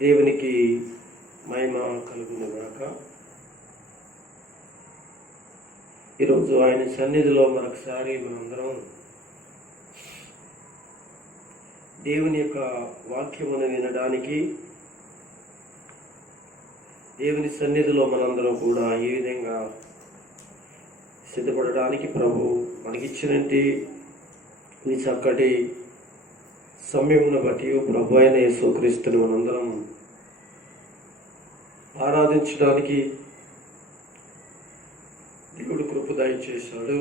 దేవునికి మహిమ కలుగును గాక. ఈరోజు ఆయన సన్నిధిలో మరొకసారి మనందరం దేవుని యొక్క వాక్యమును వినడానికి, దేవుని సన్నిధిలో మనందరం కూడా ఈ విధంగా సిద్ధపడడానికి ప్రభు మనకిచ్చినట్టు ఈ చక్కటి సమయమును బట్టి ప్రభు అయిన యేసుక్రీస్తుని మనందరం ఆరాధించడానికి దేవుడు కృప దయచేశాడు.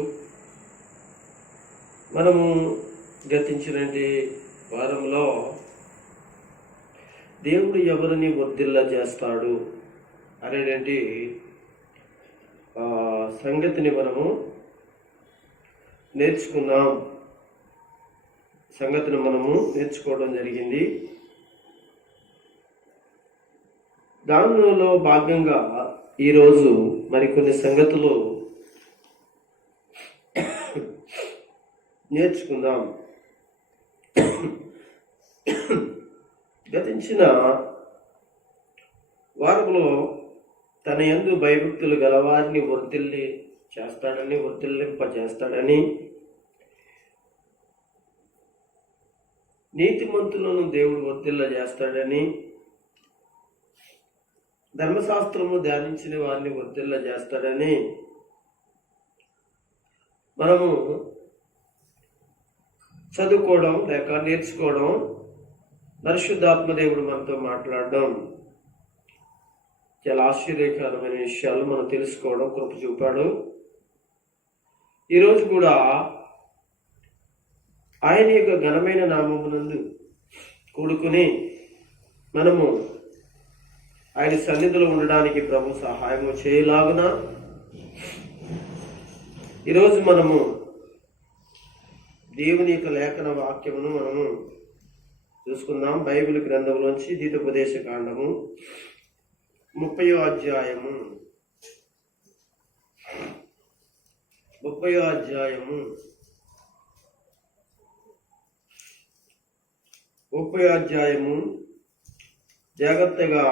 మనము గతించినటువంటి వారంలో దేవుడు ఎవరిని వర్ధిల్ల చేస్తాడు అనేటువంటి సంగతిని మనము నేర్చుకోవడం జరిగింది. దానిలో భాగంగా ఈరోజు మరికొన్ని సంగతులు నేర్చుకుందాం. గతించిన వారంలో తన యందు భయభక్తులు గలవారిని వర్ధిల్లింపచేస్తాడని, నీతిమంతులను దేవుడు వర్ధిల్ల చేస్తాడని, ధర్మశాస్త్రము ధ్యానించిన వారిని వర్ధిల్ల చేస్తాడని మనము చదువుకోవడం లేక నేర్చుకోవడం, పరిశుద్ధాత్మ దేవుడు మనతో మాట్లాడడం, చాలా ఆశ్చర్యకరమైన విషయాలు మనం తెలుసుకోవడం కృప చూపాడు. ఈరోజు కూడా ఆయన యొక్క ఘనమైన నామమునందు కూడుకుని మనము ఆయన సన్నిధిలో ఉండడానికి ప్రభు సహాయము చేయలాగున ఈరోజు మనము దేవుని యొక్క లేఖన వాక్యమును మనము చూసుకుందాం. బైబిల్ గ్రంథంలోంచి ద్వితోపదేశ కాండము 30వ అధ్యాయము 30వ అధ్యాయము జాగ్రత్తగా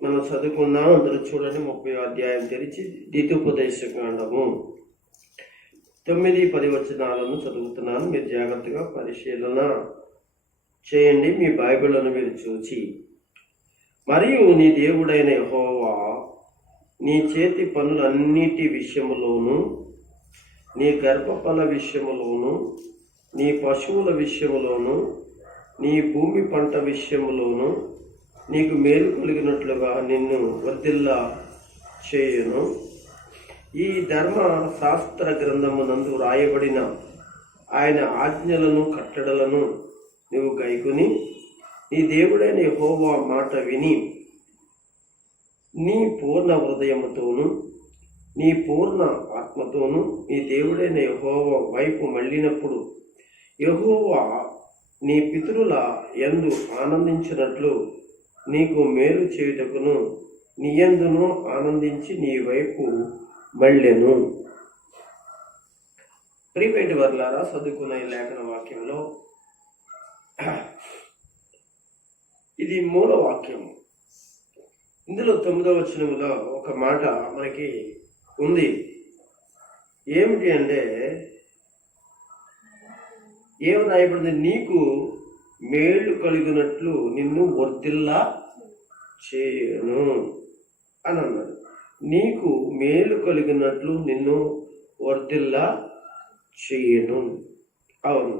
మనం చదువుకుందాం. అందరూ చూడండి. 30వ అధ్యాయం తెరిచి ద్వితోపదేశ కాండము 9-10 వచనాలను చదువుతున్నాను. మీరు జాగ్రత్తగా పరిశీలన చేయండి, మీ బైబిళ్లను మీరు చూచి. మరియు నీ దేవుడైన యెహోవా నీ చేతి పనులన్నిటి విషయములోను, నీ గర్భఫల విషయములోను, నీ పశువుల విషయములోను, నీ భూమి పంట విషయములోను నీకు మేలు కలిగినట్లుగా నిన్ను వర్ధిల్ల చేయును. ఈ ధర్మశాస్త్ర గ్రంథమునందు రాయబడిన ఆయన ఆజ్ఞలను కట్టడలను నువ్వు గైకొని నీ దేవుడైన యెహోవా మాట విని నీ పూర్ణ హృదయముతోను నీ పూర్ణ ఆత్మతోను నీ దేవుడైన యెహోవా వైపు మళ్ళినప్పుడు యెహోవా నీ పితరుల యందు ఆనందించినట్లు నీకు మేలు చేయుటకును నీ యందును ఆనందించి నీ వైపు మళ్ళెను. ప్రియమైన వర్లారా, చదువుకున్న ఈ లేఖన వాక్యంలో ఇది మూల వాక్యం. ఇందులో 9వ వచనములో ఒక మాట మనకి ఉంది. ఏమిటి అంటే, ఏమి రాయబడింది? నీకు మేలు కలిగినట్లు నిన్ను వర్ధిల్ల చేయను అని అన్నాడు. నీకు మేలు కలిగినట్లు నిన్ను వర్ధిల్ల చేయను. అవును,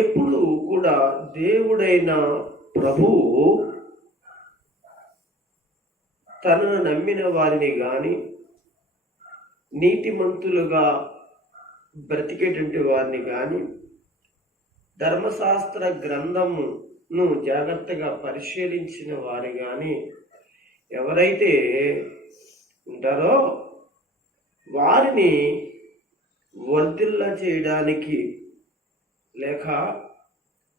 ఎప్పుడు కూడా దేవుడైన ప్రభువు తనను నమ్మిన వారిని గాని, నీతిమంతులుగా బ్రతికేటువంటి వారిని గాని, ధర్మశాస్త్ర గ్రంథమును జాగ్రత్తగా పరిశీలించిన వారు గాని ఎవరైతే ఉంటారో వారిని వర్ధిల్ల చేయడానికి లేక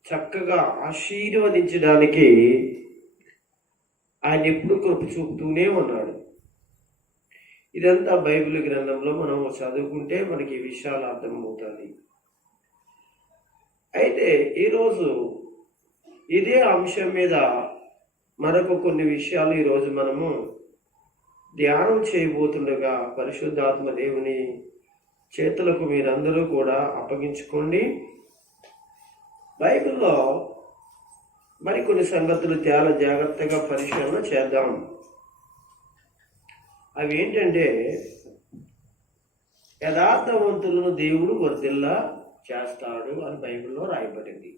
చక్కగా ఆశీర్వదించడానికి ఆయన ఎప్పుడు కృప చూపుతూనే ఉన్నాడు. ఇదంతా బైబిల్ గ్రంథంలో మనం చదువుకుంటే మనకి ఈ విషయాలు అర్థమవుతుంది. అయితే ఈరోజు ఇదే అంశం మీద మరొక కొన్ని విషయాలు ఈరోజు మనము ధ్యానం చేయబోతుండగా పరిశుద్ధాత్మ దేవుని చేతులకు మీరందరూ కూడా అప్పగించుకోండి. బైబిల్లో మరికొన్ని సంగతులు చాలా జాగ్రత్తగా పరిశీలన చేద్దాం. అవి ఏంటంటే, యథార్థవంతులను దేవుడు వర్ధిల్లా చేస్తాడు అని బైబిల్లో రాయబడింది.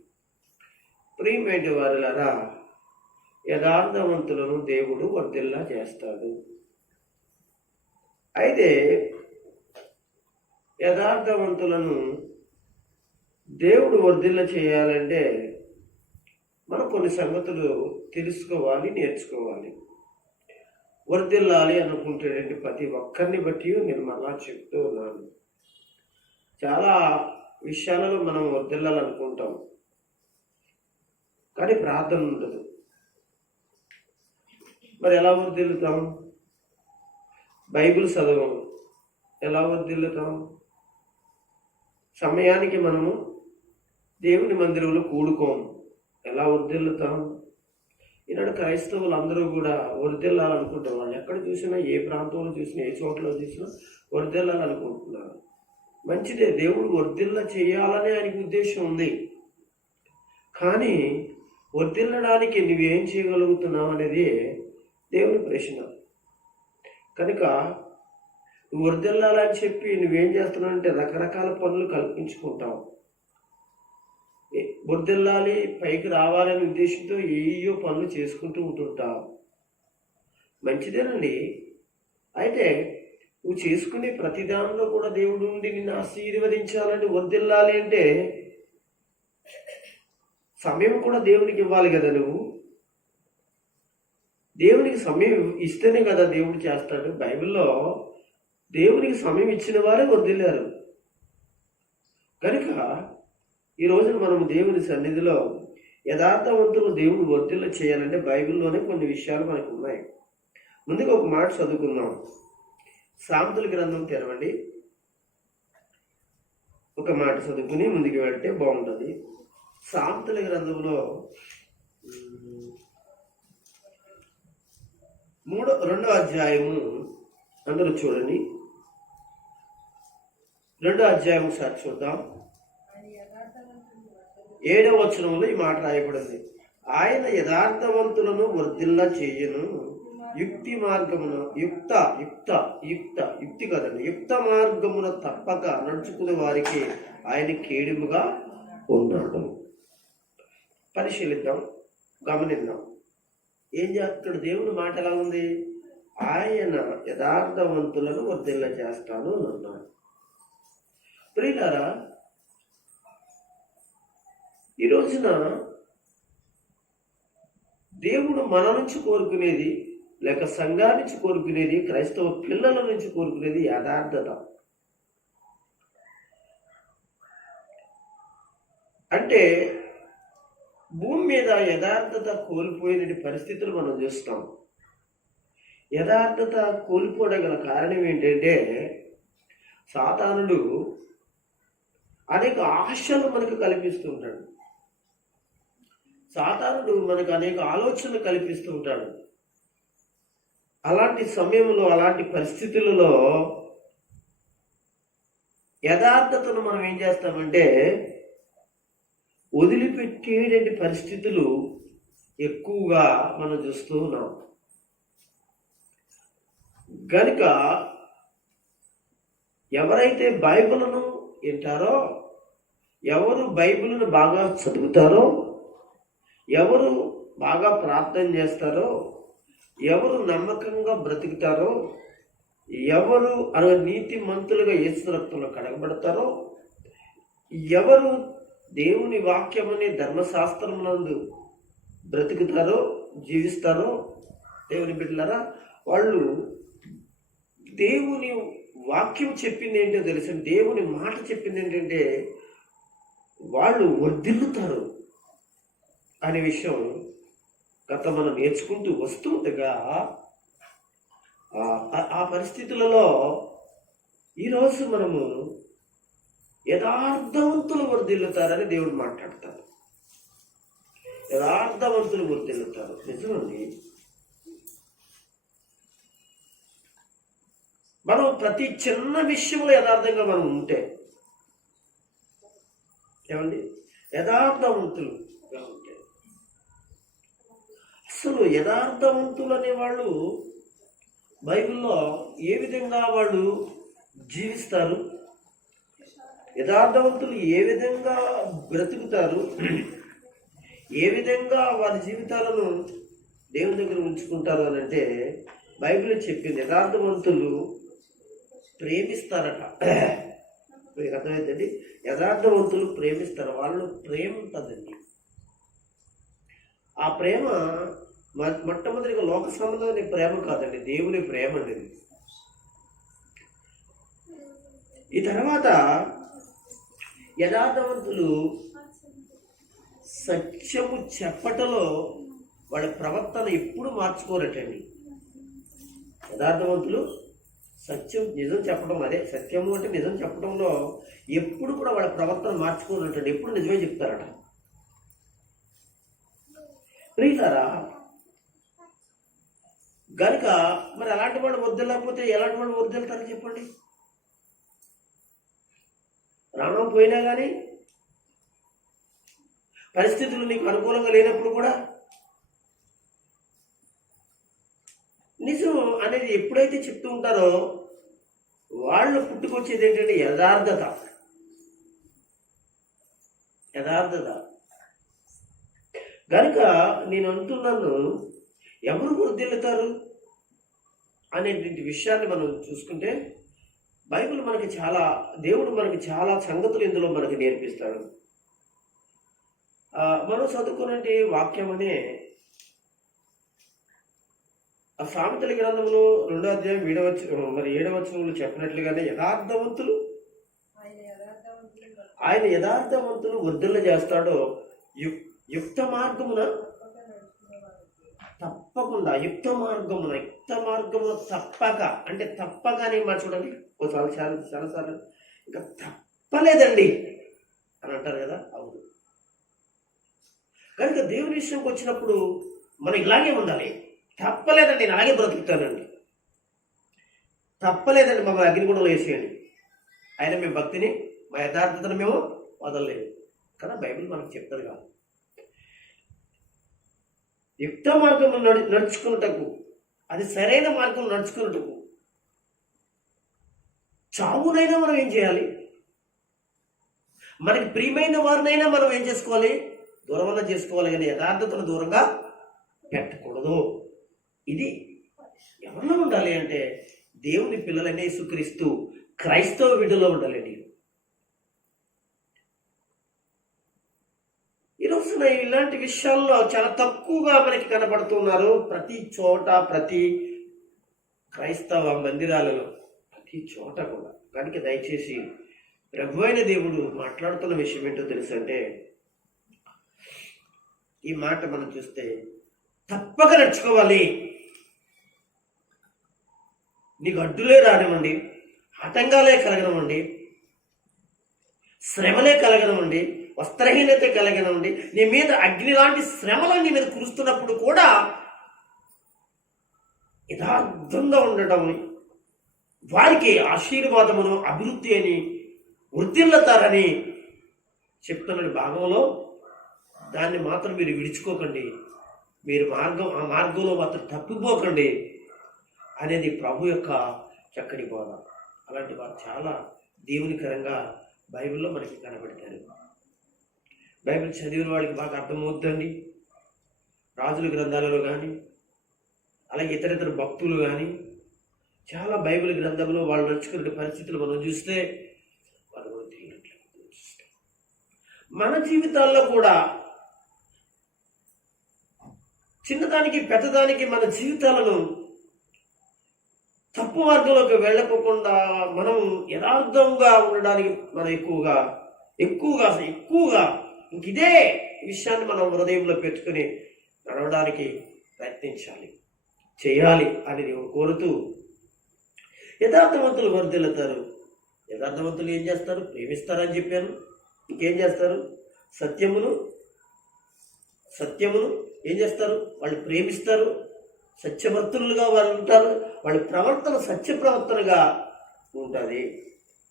ప్రియమైన వారులారా, యథార్థవంతులను దేవుడు వర్ధిల్లా చేస్తాడు. అయితే యథార్థవంతులను దేవుడు వర్ధిల్ల చేయాలంటే మనం కొన్ని సంగతులు తెలుసుకోవాలి, నేర్చుకోవాలి. వర్ధిల్లాలి అనుకుంటేనండి ప్రతి ఒక్కరిని బట్టి నేను మళ్ళా చెప్తూ ఉన్నాను. చాలా విషయాలలో మనం వర్ధిల్లాలనుకుంటాం, కానీ ప్రార్థన ఉండదు. మరి ఎలా వర్ధిల్లుతాం? బైబిల్ చదవం, ఎలా వర్ధిల్లుతాం? సమయానికి మనము దేవుని మందిరంలో కూడుకోం, ఎలా వర్ధిల్లుతాం? ఈనాడు క్రైస్తవులు అందరూ కూడా వర్ధిల్లాలనుకుంటారు. వాళ్ళు ఎక్కడ చూసినా, ఏ ప్రాంతంలో చూసినా, ఏ చోట్ల చూసినా వర్ధిల్లాలనుకుంటున్నారు. మంచిదే, దేవుడు వర్ధిల్ల చేయాలనే ఆయనకి ఉద్దేశం ఉంది. కానీ వర్ధిల్లడానికి నువ్వేం చేయగలుగుతున్నావు అనేది దేవుని ప్రశ్న. కనుక నువ్వు వర్ధిల్లాలని చెప్పి నువ్వేం చేస్తున్నావు అంటే రకరకాల పనులు కల్పించుకుంటావు. వర్ధిల్లాలి, పైకి రావాలనే ఉద్దేశంతో ఏయో పనులు చేసుకుంటూ ఉంటుంటావు. మంచిదేనండి. అయితే నువ్వు చేసుకునే ప్రతి దానిలో కూడా దేవుడు ఉండి నిన్ను ఆశీర్వదించాలని, వర్ధిల్లాలి అంటే సమయం కూడా దేవునికి ఇవ్వాలి కదా. నువ్వు దేవునికి సమయం ఇస్తేనే కదా దేవుడు చేస్తాడు. బైబిల్లో దేవునికి సమయం ఇచ్చిన వారే వర్ధిల్లారు. కనుక ఈ రోజున మనం దేవుని సన్నిధిలో యథార్థవంతులు దేవుడు వర్ధిల్ల చేయాలంటే బైబిల్లోనే కొన్ని విషయాలు మనకు ఉన్నాయి. ముందుగా ఒక మాట చదువుకుందాం. సామెతల గ్రంథం తెరవండి. ఒక మాట చదువుకుని ముందుకు వెళ్తే బాగుంటుంది. సామెతల గ్రంథంలో 2వ అధ్యాయము అందరూ చూడండి. 2వ అధ్యాయం ఒకసారి చూద్దాం. 7వ వచనంలో ఈ మాట రాయబడింది. ఆయన యథార్థవంతులను వర్ధిల్ల చేయను, యుక్తి మార్గమున యుక్తి కదండి, యుక్త మార్గమున తప్పక నడుచుకునే వారికి ఆయన కేడుముగా ఉన్నాడు. పరిశీలిద్దాం, గమనిద్దాం. ఏం చేస్తాడు? దేవుని మాట ఎలా ఉంది? ఆయన యథార్థవంతులను వర్ధిల్ల చేస్తాను అని అన్నాడు. ప్రియులారా, ఈ రోజున దేవుడు మన నుంచి కోరుకునేది, లేక సంఘం నుంచి కోరుకునేది, క్రైస్తవ పిల్లల నుంచి కోరుకునేది యథార్థత. అంటే భూమి మీద యథార్థత కోల్పోయిన పరిస్థితులు మనం చూస్తాం. యథార్థత కోల్పోవడం గల కారణం ఏంటంటే, సాతానుడు అనేక ఆశలు మనకు కల్పిస్తూ ఉంటాడు. సాతానుడు మనకు అనేక ఆలోచనలు కల్పిస్తూ ఉంటాడు. అలాంటి సమయంలో, అలాంటి పరిస్థితులలో యథార్థతను మనం ఏం చేస్తామంటే వదిలిపెట్టేటువంటి పరిస్థితులు ఎక్కువగా మనం చూస్తూ ఉన్నాం. కనుక ఎవరైతే బైబిల్ను వింటారో, ఎవరు బైబిల్ను బాగా చదువుతారో, ఎవరు బాగా ప్రార్థన చేస్తారో, ఎవరు నమ్మకంగా బ్రతుకుతారో, ఎవరు నీతిమంతులుగా యేసు రక్తంలో కడగబడతారో, ఎవరు దేవుని వాక్యం అనే ధర్మశాస్త్రమునందు బ్రతుకుతారో, జీవిస్తారో, దేవుని బిడ్డలారా, వాళ్ళు దేవుని వాక్యం చెప్పింది ఏంటో తెలుసు, దేవుని మాట చెప్పింది ఏంటంటే వాళ్ళు వర్ధిల్లుతారు అనే విషయం గత మనం నేర్చుకుంటూ వస్తుండగా ఆ పరిస్థితులలో ఈరోజు మనము యథార్థవంతులు వర్ధిల్లుతారని దేవుడు మాట్లాడతారు. యథార్థవంతులు వర్ధిల్లుతారు. నిజమండి. మనం ప్రతి చిన్న విషయంలో యథార్థంగా మనం ఉంటే ఏమండి, యథార్థవంతులుగా ఉంటే, అసలు యథార్థవంతులు అనేవాళ్ళు బైబిల్లో ఏ విధంగా వాళ్ళు జీవిస్తారు, యథార్థవంతులు ఏ విధంగా బ్రతుకుతారు, ఏ విధంగా వారి జీవితాలను దేవుని దగ్గర ఉంచుకుంటారు అని అంటే బైబిల్ చెప్పింది. యథార్థవంతులు ప్రేమిస్తారట. మీకు అర్థమైందండి. యథార్థవంతులు ప్రేమిస్తారు. వాళ్ళు ప్రేమ ఉంటుందండి. ఆ ప్రేమ మొట్టమొదటిగా లోక సంబంధమైన ప్రేమ కాదండి, దేవుని ప్రేమ అండి. ఈ తర్వాత యథార్థవంతులు సత్యము చెప్పటంలో వాళ్ళ ప్రవర్తన ఎప్పుడు మార్చుకోరటండి. యథార్థవంతులు సత్యం నిజం చెప్పడం, అదే సత్యము అంటే నిజం చెప్పడంలో ఎప్పుడు కూడా వాళ్ళ ప్రవర్తన మార్చుకోనటండి. ఎప్పుడు నిజమే చెప్తారట. ప్రియులారా, గనుక మరి అలాంటి వాళ్ళు వద్దలేకపోతే ఎలాంటి వాళ్ళు వద్దెళ్తారని చెప్పండి. ప్రాణం పోయినా కానీ, పరిస్థితులు నీకు అనుకూలంగా లేనప్పుడు కూడా నిజం అనేది ఎప్పుడైతే చెప్తూ ఉంటారో వాళ్ళు పుట్టుకొచ్చేది ఏంటంటే యథార్థత. కనుక నేను అంటున్నాను, ఎవరు వర్ధిల్లుతారు అనేటువంటి విషయాన్ని మనం చూసుకుంటే బైబిల్ మనకి దేవుడు మనకి చాలా సంగతులు ఇందులో మనకి నేర్పిస్తాడు. మనం చదువుకునే వాక్యం అనే ఆ సామెతల గ్రంథంలో 2వ అధ్యాయం 7వ వచనంలో చెప్పినట్లుగానే ఆయన యథార్థవంతులు వర్ధిల్ల చేస్తాడో యుక్త మార్గమున తప్పకుండా, యుక్త మార్గమున తప్పక అంటే తప్పగానే మాట చూడండి. ఒకసారి చాలాసార్లు ఇంకా తప్పలేదండి అని అంటారు కదా. అవును. కనుక దేవుని విషయంకి వచ్చినప్పుడు మనం ఇలాగే ఉండాలి. తప్పలేదండి, నేను అలాగే బ్రతుకుతానండి. తప్పలేదండి, మమ్మల్ని అగ్నిగుండంలో వేసేయండి, ఆయన మేము భక్తిని మా యథార్థతను మేము వదలలేదు కదా. బైబిల్ మనకు చెప్తుంది కాదు. యుక్త మార్గం నడుచుకున్నటకు, అది సరైన మార్గం నడుచుకున్నటకు చావునైనా మనం ఏం చేయాలి? మనకి ప్రియమైన వారినైనా మనం ఏం చేసుకోవాలి? దూరమన్నా చేసుకోవాలి, కానీ యథార్థతను దూరంగా పెట్టకూడదు. ఇది ఎవరిలో ఉండాలి అంటే దేవుని పిల్లలనే యేసుక్రీస్తు క్రైస్తవ బిడ్డలో ఉండాలండి. ఈరోజున ఇలాంటి విషయాల్లో చాలా తక్కువగా మనకి కనబడుతున్నారు. ప్రతి చోట, ప్రతి క్రైస్తవ మందిరాలలో, ప్రతి చోట కూడా. కనుక దయచేసి ప్రభు అయిన దేవుడు మాట్లాడుతున్న విషయం ఏంటో తెలుసంటే, ఈ మాట మనం చూస్తే తప్పక నడుచుకోవాలి. నీకు అడ్డులే రానివ్వండి, ఆటంకాలే కలగనివ్వండి, శ్రమలే కలగనివ్వండి, వస్త్రహీనత కలగనివ్వండి, నీ మీద అగ్ని లాంటి శ్రమలు నీ మీద కురుస్తున్నప్పుడు కూడా యథార్థంగా ఉండటం వారికి ఆశీర్వాదమును, అభివృద్ధి అని, వృద్ధిల్లతారని చెప్తున్న భాగంలో దాన్ని మాత్రం మీరు విడుచుకోకండి. మీరు ఆ మార్గంలో మాత్రం తప్పిపోకండి అనేది ప్రభు యొక్క చక్కటి బోధ. అలాంటి వారు చాలా దేవునికరంగా బైబిల్లో మనకి కనబడతారు. బైబిల్ చదివిన వాడికి బాగా అర్థమవుతుందండి. రాజుల గ్రంథాలలో కానీ, అలాగే ఇతర భక్తులు కానీ చాలా బైబిల్ గ్రంథంలో వాళ్ళు నడుచుకునే పరిస్థితులు మనం చూస్తే వాళ్ళు మన జీవితాల్లో కూడా చిన్నదానికి పెద్దదానికి మన జీవితాలను తప్పు మార్గంలోకి వెళ్ళకోకుండా మనం యథార్థంగా ఉండడానికి మనం ఎక్కువగా ఇదే విషయాన్ని మనం హృదయంలో పెట్టుకుని నడవడానికి ప్రయత్నించాలి, చేయాలి అని దేవుడు కోరుతూ, యథార్థవంతులు వర్ధిల్లుతారు. యథార్థవంతులు ఏం చేస్తారు? ప్రేమిస్తారని చెప్పాను. ఇంకేం చేస్తారు? సత్యమును ఏం చేస్తారు, వాళ్ళు ప్రేమిస్తారు, సత్యవర్తనులుగా వాళ్ళు ఉంటారు, వాళ్ళ ప్రవర్తన సత్య ప్రవర్తనగా ఉంటుంది.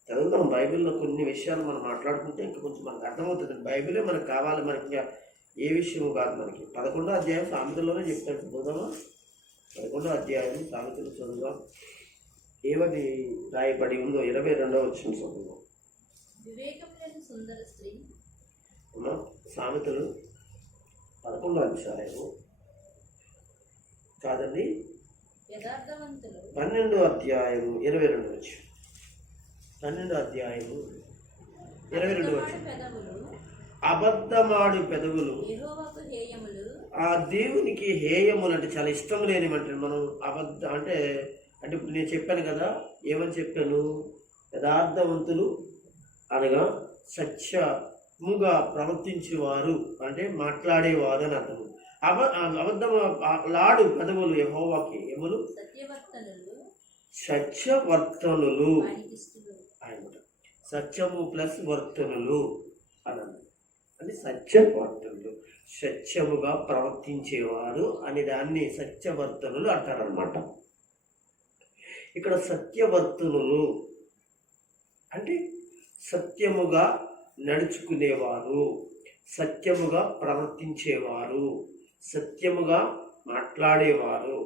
చదువుతాం బైబిల్లో కొన్ని విషయాలు మనం మాట్లాడుకుంటే ఇంకా కొంచెం మనకు అర్థమవుతుంది. బైబిలే మనకు కావాలి, మనకి ఇంకా ఏ విషయము కాదు. మనకి 11వ అధ్యాయం సామెతల్లోనే చెప్తాడు. చదువుదామా? 11వ అధ్యాయం సామెతలు చదువుదాం. ఏమది రాయబడి ఉందో 22వ వచనం చదువుదాం. సామెతలు 11వ అధ్యాయము కాదండి, 12వ అధ్యాయము 22 వచనం. 12వ అధ్యాయము 22 వచనం. అబద్ధమాడు పెదవులు ఆ దేవునికి హేయములు అంటే చాలా ఇష్టం లేనివంటే మనం అంటే ఇప్పుడు నేను చెప్పాను కదా, ఏమని చెప్పాను? యథార్థవంతులు అనగా సత్యముగా ప్రవర్తించేవారు అంటే మాట్లాడేవారు అని అర్థం. అబద్ధలాడు పెదవులు యెహోవాకి ఏములు? సత్యవర్తనులు. సత్యము ప్లస్ వర్తనులు అన్నది అంటే సత్యవర్తనులు, సత్యముగా ప్రవర్తించేవారు అనే దాన్ని సత్యవర్తనులు అంటారనమాట. ఇక్కడ సత్యవర్తనులు అంటే సత్యముగా నడుచుకునేవారు, సత్యముగా ప్రవర్తించేవారు, సత్యముగా మాట్లాడేవారు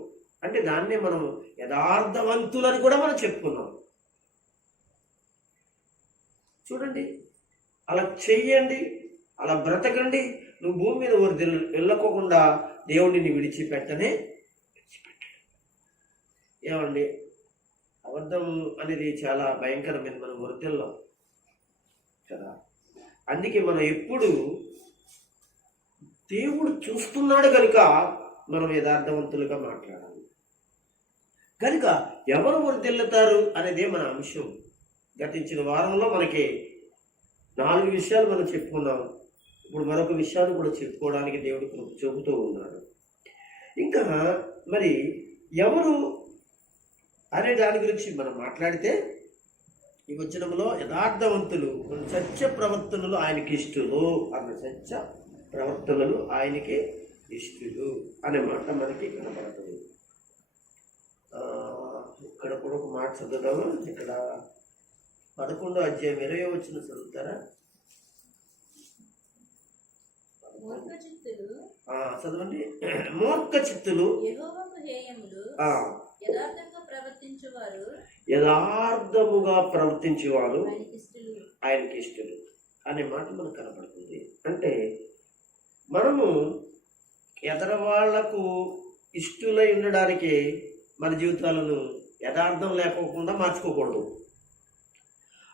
అంటే దాన్నే మనం యథార్థవంతులని కూడా మనం చెప్పుకున్నాం. చూడండి, అలా చెయ్యండి, అలా బ్రతకండి. నువ్వు భూమి మీద వెళ్ళకోకుండా దేవుడిని విడిచిపెట్టనే విడిచిపెట్టాడు. ఏమండి, అబద్ధం అనేది చాలా భయంకరమైనది మన వృద్ధుల్లో కదా. అందుకే మనం ఎప్పుడు దేవుడు చూస్తున్నాడు కనుక మనం యథార్థవంతులుగా మాట్లాడాలి. కనుక ఎవరు వర్ధిల్లుతారు అనేదే మన అంశం. గతించిన వారంలో మనకి 4 విషయాలు మనం చెప్పుకున్నాం. ఇప్పుడు మరొక విషయాన్ని కూడా చెప్పుకోవడానికి దేవుడు చెబుతూ ఉన్నాడు. ఇంకా మరి ఎవరు అనే దాని గురించి మనం మాట్లాడితే ఈ వచనంలో యథార్థవంతులు సత్య ప్రవర్తనలు ఆయనకి ఇష్టలు అన్న సత్య ప్రవర్తనలు ఆయనకి ఇష్టలు అనే మాట మనకి కనబడుతుంది. ఇక్కడ కూడా ఒక మాట చదువుతాము. ఇక్కడ 11వ అధ్యాయం 20వ వచనం చదువుతారా? చదవండి. మూర్ఖ చిత్తులు యథార్థముగా ప్రవర్తించేవారు ఆయనకి ఇష్టలు అనే మాట మనకు కనపడుతుంది. అంటే మనము ఎదర వాళ్లకు ఇష్టలై ఉండడానికి మన జీవితాలను యథార్థం లేకోకుండా మార్చుకోకూడదు.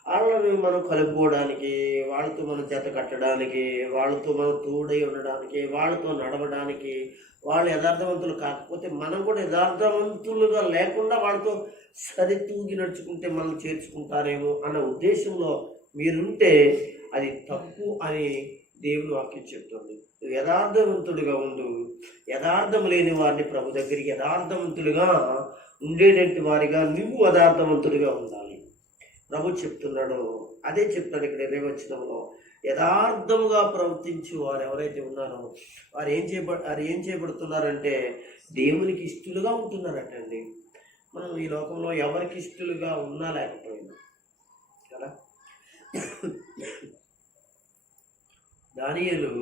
వాళ్ళని మనం కలుపుకోవడానికి, వాళ్ళతో మనం జత కట్టడానికి, వాళ్ళతో మనం తోడై ఉండడానికి, వాళ్ళతో నడవడానికి, వాళ్ళు యథార్థవంతులు కాకపోతే మనం కూడా యథార్థవంతులుగా లేకుండా వాళ్ళతో సరితూగి నడుచుకుంటే మనం చేర్చుకుంటారేమో అన్న ఉద్దేశంలో మీరుంటే అది తప్పు అని దేవుని వాక్యం చెప్తుంది. నువ్వు యథార్థవంతుడిగా ఉండు. యథార్థం లేని వారిని ప్రభు దగ్గరికి యథార్థవంతులుగా ఉండేటటువంటి వారిగా నువ్వు యథార్థవంతుడిగా ఉండాలి. ప్రభు చెప్తున్నాడు, అదే చెప్తాడు ఇక్కడ 20వ వచనంలో. యథార్థముగా ప్రవర్తించు వారు ఎవరైతే ఉన్నారో వారు ఏం చేయబడుతున్నారంటే దేవునికి ఇష్టలుగా ఉంటున్నారటండి. మనం ఈ లోకంలో ఎవరికి ఇష్టలుగా ఉన్నా లేకపోయినా కదా. దానియేలు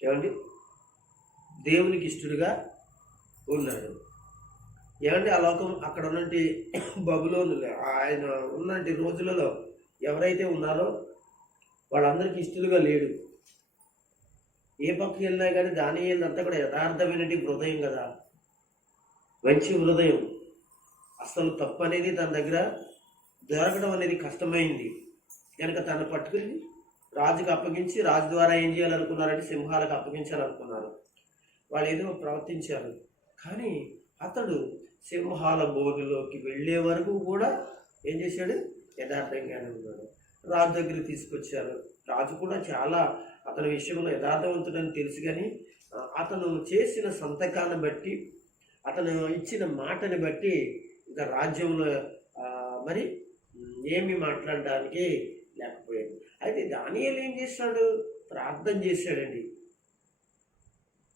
ఏమండి దేవునికి ఇష్టడుగా ఉన్నాడు. ఏమంటే ఆ లోకం అక్కడ ఉన్నటి బబులోను ఆయన ఉన్నటి రోజులలో ఎవరైతే ఉన్నారో వాళ్ళందరికీ ఇష్టలుగా లేడు. ఏ పక్కకి వెళ్ళినా కానీ దానియేలు అంతా కూడా యథార్థమైనటి హృదయం కదా, మంచి హృదయం. అసలు తప్పు అనేది తన దగ్గర దొరకడం అనేది కష్టమైంది కనుక తను పట్టుకుని రాజుకు అప్పగించి రాజు ద్వారా ఏం చేయాలనుకున్నారంటే సింహాలకు అప్పగించాలనుకున్నారు. వాళ్ళు ఏదో ప్రవర్తించారు. కానీ అతడు సింహాల బోనులోకి వెళ్ళే వరకు కూడా ఏం చేశాడు? యథార్థంగానే ఉన్నాడు. రాజు దగ్గరికి తీసుకొచ్చారు. రాజు కూడా చాలా అతని విషయంలో యథార్థవంతుడని తెలుసు. కానీ అతను చేసిన సంతకాన్ని బట్టి, అతను ఇచ్చిన మాటని బట్టి ఇంకా రాజ్యంలో మరి ఏమి మాట్లాడడానికి లేకపోయాడు. అయితే దానియేలు ఏం చేశాడు? ప్రార్థన చేశాడండి.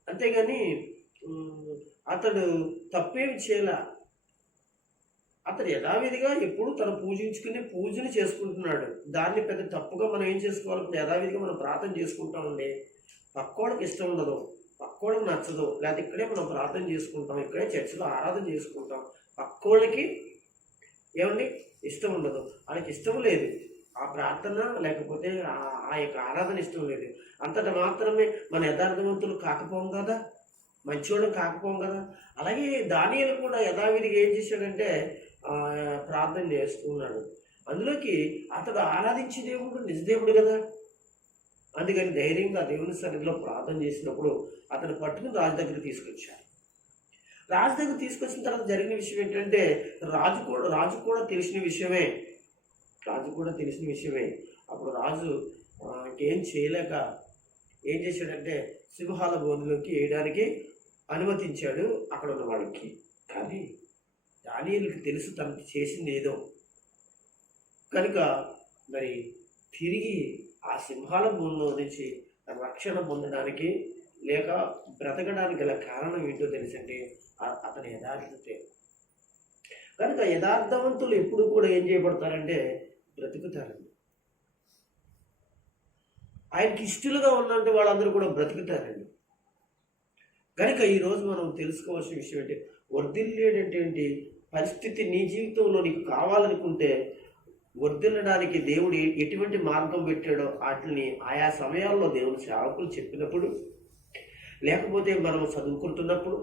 అంతేగాని అతడు తప్పేమి చేయలే. అతడు యథావిధిగా ఎప్పుడు తను పూజించుకునే పూజను చేసుకుంటున్నాడు. దాన్ని పెద్ద తప్పుగా మనం ఏం చేసుకోవాలి? యథావిధిగా మనం ప్రార్థన చేసుకుంటామండి. పక్కోళ్ళకి ఇష్టం ఉండదు, పక్కోళ్ళకి నచ్చదు, లేకపోతే ఇక్కడే మనం ప్రార్థన చేసుకుంటాం, ఇక్కడే చర్చిలో ఆరాధన చేసుకుంటాం, పక్కోళ్ళకి ఏమండి ఇష్టం ఉండదు, వాళ్ళకి ఇష్టం లేదు ఆ ప్రార్థన, లేకపోతే ఆ యొక్క ఆరాధన ఇష్టం లేదు. అంతటా మాత్రమే మన యథార్థవంతులు కాకపోం కదా, మంచివాడు కాకపోం కదా. అలాగే దానియేలు కూడా యథావిధిగా ఏం చేశాడంటే ప్రార్థన చేస్తున్నాడు. అందులోకి అతడు ఆరాధించే దేవుడు నిజదేవుడు కదా. అందుకని ధైర్యంగా దేవుని సన్నిధిలో ప్రార్థన చేసినప్పుడు అతను పట్టుకుని రాజు దగ్గర తీసుకొచ్చాడు. రాజు దగ్గర తీసుకొచ్చిన తర్వాత జరిగిన విషయం ఏంటంటే రాజు కూడా తెలిసిన విషయమే. అప్పుడు రాజు ఇంకేం చేయలేక ఏం చేశాడంటే సింహాల బోనులోకి వేయడానికి అనుమతించాడు అక్కడ ఉన్న వాళ్ళకి. కానీ దానియేలుకి తెలుసు తనకి చేసింది ఏదో కనుక మరి తిరిగి ఆ సింహాల బోనులో నుంచి రక్షణ పొందడానికి లేక బ్రతకడానికి గల కారణం ఏంటో తెలుసంటే అతని యథార్థతే. కనుక యథార్థవంతులు ఎప్పుడు కూడా ఏం చేయబడతారంటే బ్రతుకుతారండి. ఆయనకి ఇష్టలుగా ఉన్నంటే వాళ్ళందరూ కూడా బ్రతుకుతారండి. కనుక ఈరోజు మనం తెలుసుకోవాల్సిన విషయం ఏంటి? వర్ధిల్లేటటువంటి పరిస్థితి నీ జీవితంలో నీకు కావాలనుకుంటే వర్ధిల్లడానికి దేవుడు ఎటువంటి మార్గం పెట్టాడో వాటిని ఆయా సమయాల్లో దేవుని సేవకులు చెప్పినప్పుడు, లేకపోతే మనం చదువుకుంటున్నప్పుడు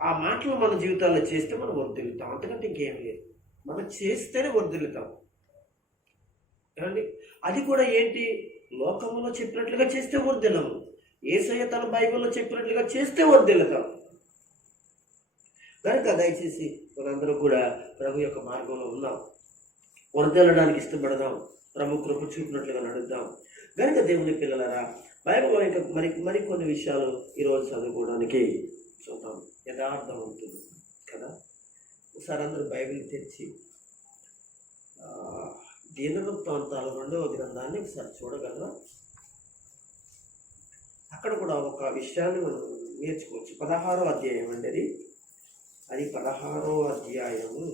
ఆ మాటలు మన జీవితాల్లో చేస్తే మనం వర్ధిల్లుతాం. అంతకంటే ఇంకేం లేదు. మనం చేస్తేనే వర్ధిల్లుతాం. ఏమండి? అది కూడా ఏంటి? లోకంలో చెప్పినట్లుగా చేస్తే వర్ధిల్లము. యేసయ్య తన బైబిల్లో చెప్పినట్లుగా చేస్తే వర్ధిల్లుతాం. కనుక దయచేసి మనందరూ కూడా ప్రభు యొక్క మార్గంలో ఉన్నాం, వర్ధిల్లడానికి ఇష్టపడదాం, ప్రభు కృప చూపినట్లుగా నడుద్దాం. కనుక దేవుని పిల్లలారా, బైబిల్లో ఇంకా మరికొన్ని విషయాలు ఈరోజు చదువుకోవడానికి చూద్దాం. యథార్థవంతులు కదా. ఒకసారి అందరూ బైబిల్ తెరిచి దినవృత్తాంతాలు 2వ గ్రంథాన్ని ఒకసారి చూడగలరా? అక్కడ కూడా ఒక విషయాన్ని మనం నేర్చుకోవచ్చు. 16వ అధ్యాయం అండి అది 16వ అధ్యాయము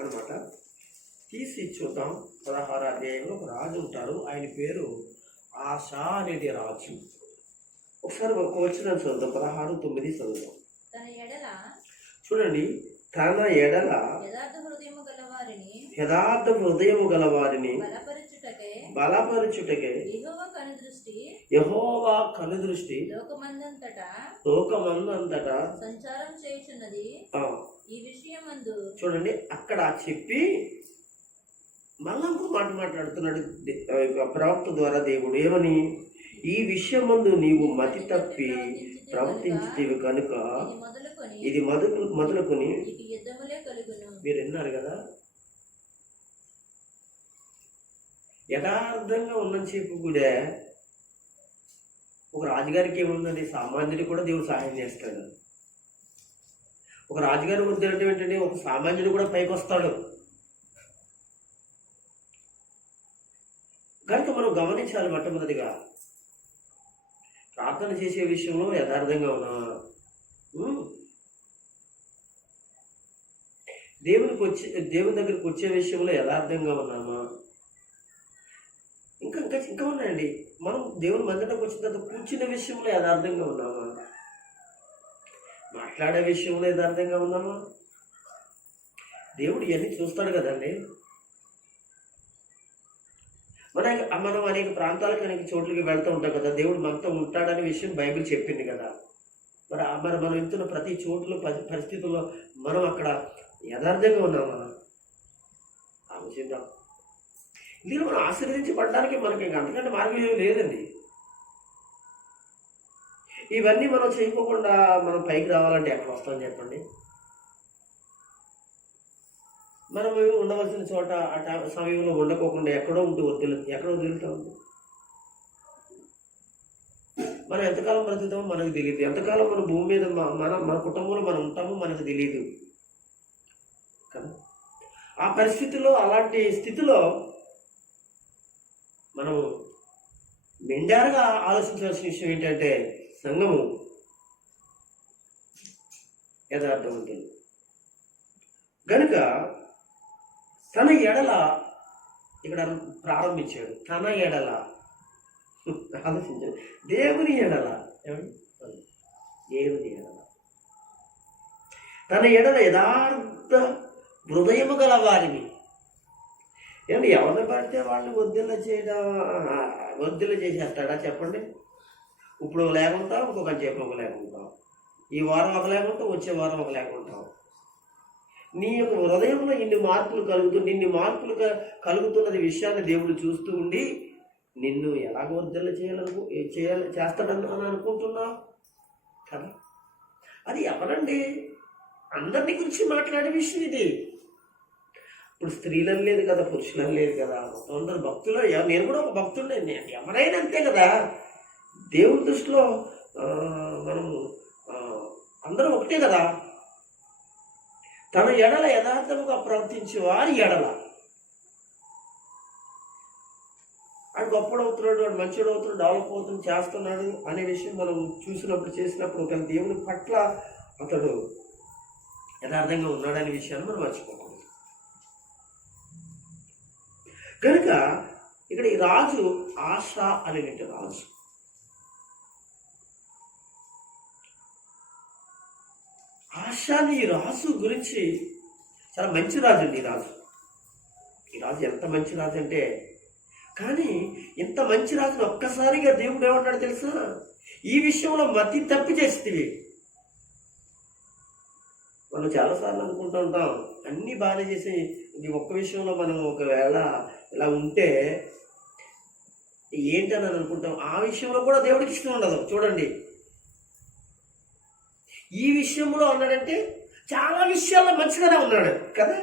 అనమాట. తీసి చూద్దాం. 16వ అధ్యాయంలో ఒక రాజు ఉంటారు, ఆయన పేరు ఆశా అనేది రాజు. ఒకసారి ఒక వచ్చిన చదువుతాం. 16:9 చదువుతాం. చూడండి, తన ఎడల యథార్థ హృదయము గలవారిని బలపరచుటకే యెహోవా కనుదృష్టి లోకమందంతటా సంచారం చేయుచున్నది. ఈ విషయమందు చూడండి, అక్కడ చెప్పి మళ్ళా ఇంకో మాట్లాడుతున్నాడు ప్రవక్త ద్వారా దేవుడు. ఏమని? ఈ విషయమందు నీవు మతి తప్పి ప్రవర్తించేవి కనుక ఇది మొదలుకొని మీరు విన్నారు కదా. యథార్థంగా ఉన్నంతసేపు కూడా ఒక రాజుగారికి ఏముందండి? సామాన్యుడికి కూడా దేవుడు సహాయం చేస్తాడు. ఒక రాజుగారి ఉద్దేశం ఏంటంటే ఒక సామాన్యుడు కూడా పైకి వస్తాడు. కనుక మనం గమనించాలి, మొట్టమొదటిగా ప్రార్థన చేసే విషయంలో యథార్థంగా ఉన్నామా? దేవుని దగ్గరికి వచ్చే విషయంలో యథార్థంగా ఉన్నామా? ఇంకా ఉన్నాయండి. మనం దేవుని మందిరంలోకి వచ్చిన తర్వాత కూర్చున్న విషయంలో యథార్థంగా ఉన్నామా? మాట్లాడే విషయంలో యథార్థంగా ఉన్నామా? దేవుడు ఇవన్నీ చూస్తాడు కదండి. మనం అనేక ప్రాంతాలకు అనేక చోట్లకి వెళ్తూ ఉంటాం కదా. దేవుడు మనతో ఉంటాడనే విషయం బైబిల్ చెప్పింది కదా. మరి మనం వెళ్తున్న ప్రతి చోట్ల పరిస్థితుల్లో మనం అక్కడ యథార్థంగా ఉన్నామా? ఆలోచిద్దాం. దీన్ని మనం ఆశీర్వదించబడడానికి మనకి ఇంకా అంతకంటే మార్గం ఏమి లేదండి. ఇవన్నీ మనం చేయకోకుండా మనం పైకి రావాలంటే ఎక్కడ వస్తామని చెప్పండి. మనం ఉండవలసిన చోట ఆ సమయంలో ఉండకోకుండా ఎక్కడో ఎక్కడో వదులుతాం. మనం ఎంతకాలం బ్రతుకుతామో మనకు తెలియదు. ఎంతకాలం మన భూమి మీద మన కుటుంబంలో మనం ఉంటామో మనకు తెలియదు కదా. ఆ పరిస్థితిలో, అలాంటి స్థితిలో మనం నిండారుగా ఆలోచించాల్సిన విషయం ఏంటంటే సంఘము యథార్థవంతులు గనుక తన ఎడల ఇక్కడ ప్రారంభించాడు. తన ఎడల ఆలోచించాడు. దేవుని ఎడల దేవుని ఎడల తన ఎడల యథార్థ హృదయము గల వారిని. ఏమంటే ఎవరిని పడితే వాళ్ళని వద్దుల చేసేస్తాడా చెప్పండి? ఇప్పుడు లేకుంటాం, ఇంకొక చెప్పి ఒక లేకుంటాం, ఈ వారం ఒక లేకుంటాం, వచ్చే వారం ఒక లేకుంటాం. నీ యొక్క హృదయంలో ఇన్ని మార్పులు కలుగుతున్నది విషయాన్ని దేవుడు చూస్తూ ఉండి నిన్ను ఎలాగ వర్ధల చేస్తాడని అనుకుంటున్నావు కదా. అది ఎవరండి? అందరిని గురించి మాట్లాడే విషయం ఇది. ఇప్పుడు స్త్రీలని లేదు కదా, పురుషులని లేదు కదా, అందరు భక్తులు. నేను కూడా ఒక భక్తుడే, ఎవరైనా అంతే కదా. దేవుని దృష్టిలో మనము అందరం ఒకటే కదా. తన ఎడల యథార్థముగా ప్రవర్తించే వారి ఎడల వాడు గొప్పడవుతున్నాడు, వాడు మంచివాడు అవుతున్నాడు, డెవలప్ అవుతుంది, చేస్తున్నాడు అనే విషయం మనం చేసినప్పుడు ఒక దేవుని పట్ల అతడు యథార్థంగా ఉన్నాడనే విషయాన్ని మనం మర్చిపోకూడదు. కనుక ఇక్కడ ఈ రాజు ఆశ అనేటువంటి రాజు. ఆశాని ఈ రాజు గురించి చాలా మంచి రాజు అండి. ఈ రాజు ఎంత మంచి రాజు అంటే, కానీ ఇంత మంచి రాజుని ఒక్కసారిగా దేవుడు ఏమంటాడు తెలుసా? ఈ విషయంలో మతి తప్పి చేస్తుంది. మనం చాలాసార్లు అనుకుంటూ ఉంటాం అన్నీ బాగానే చేసి ఈ ఒక్క విషయంలో మనం ఒకవేళ ఇలా ఉంటే ఏంటని అనుకుంటాం. ఆ విషయంలో కూడా దేవుడికి ఇష్టం ఉండదు. చూడండి, ఈ విషయంలో ఉన్నాడంటే చాలా విషయాల్లో మంచిగానే ఉన్నాడు కదా.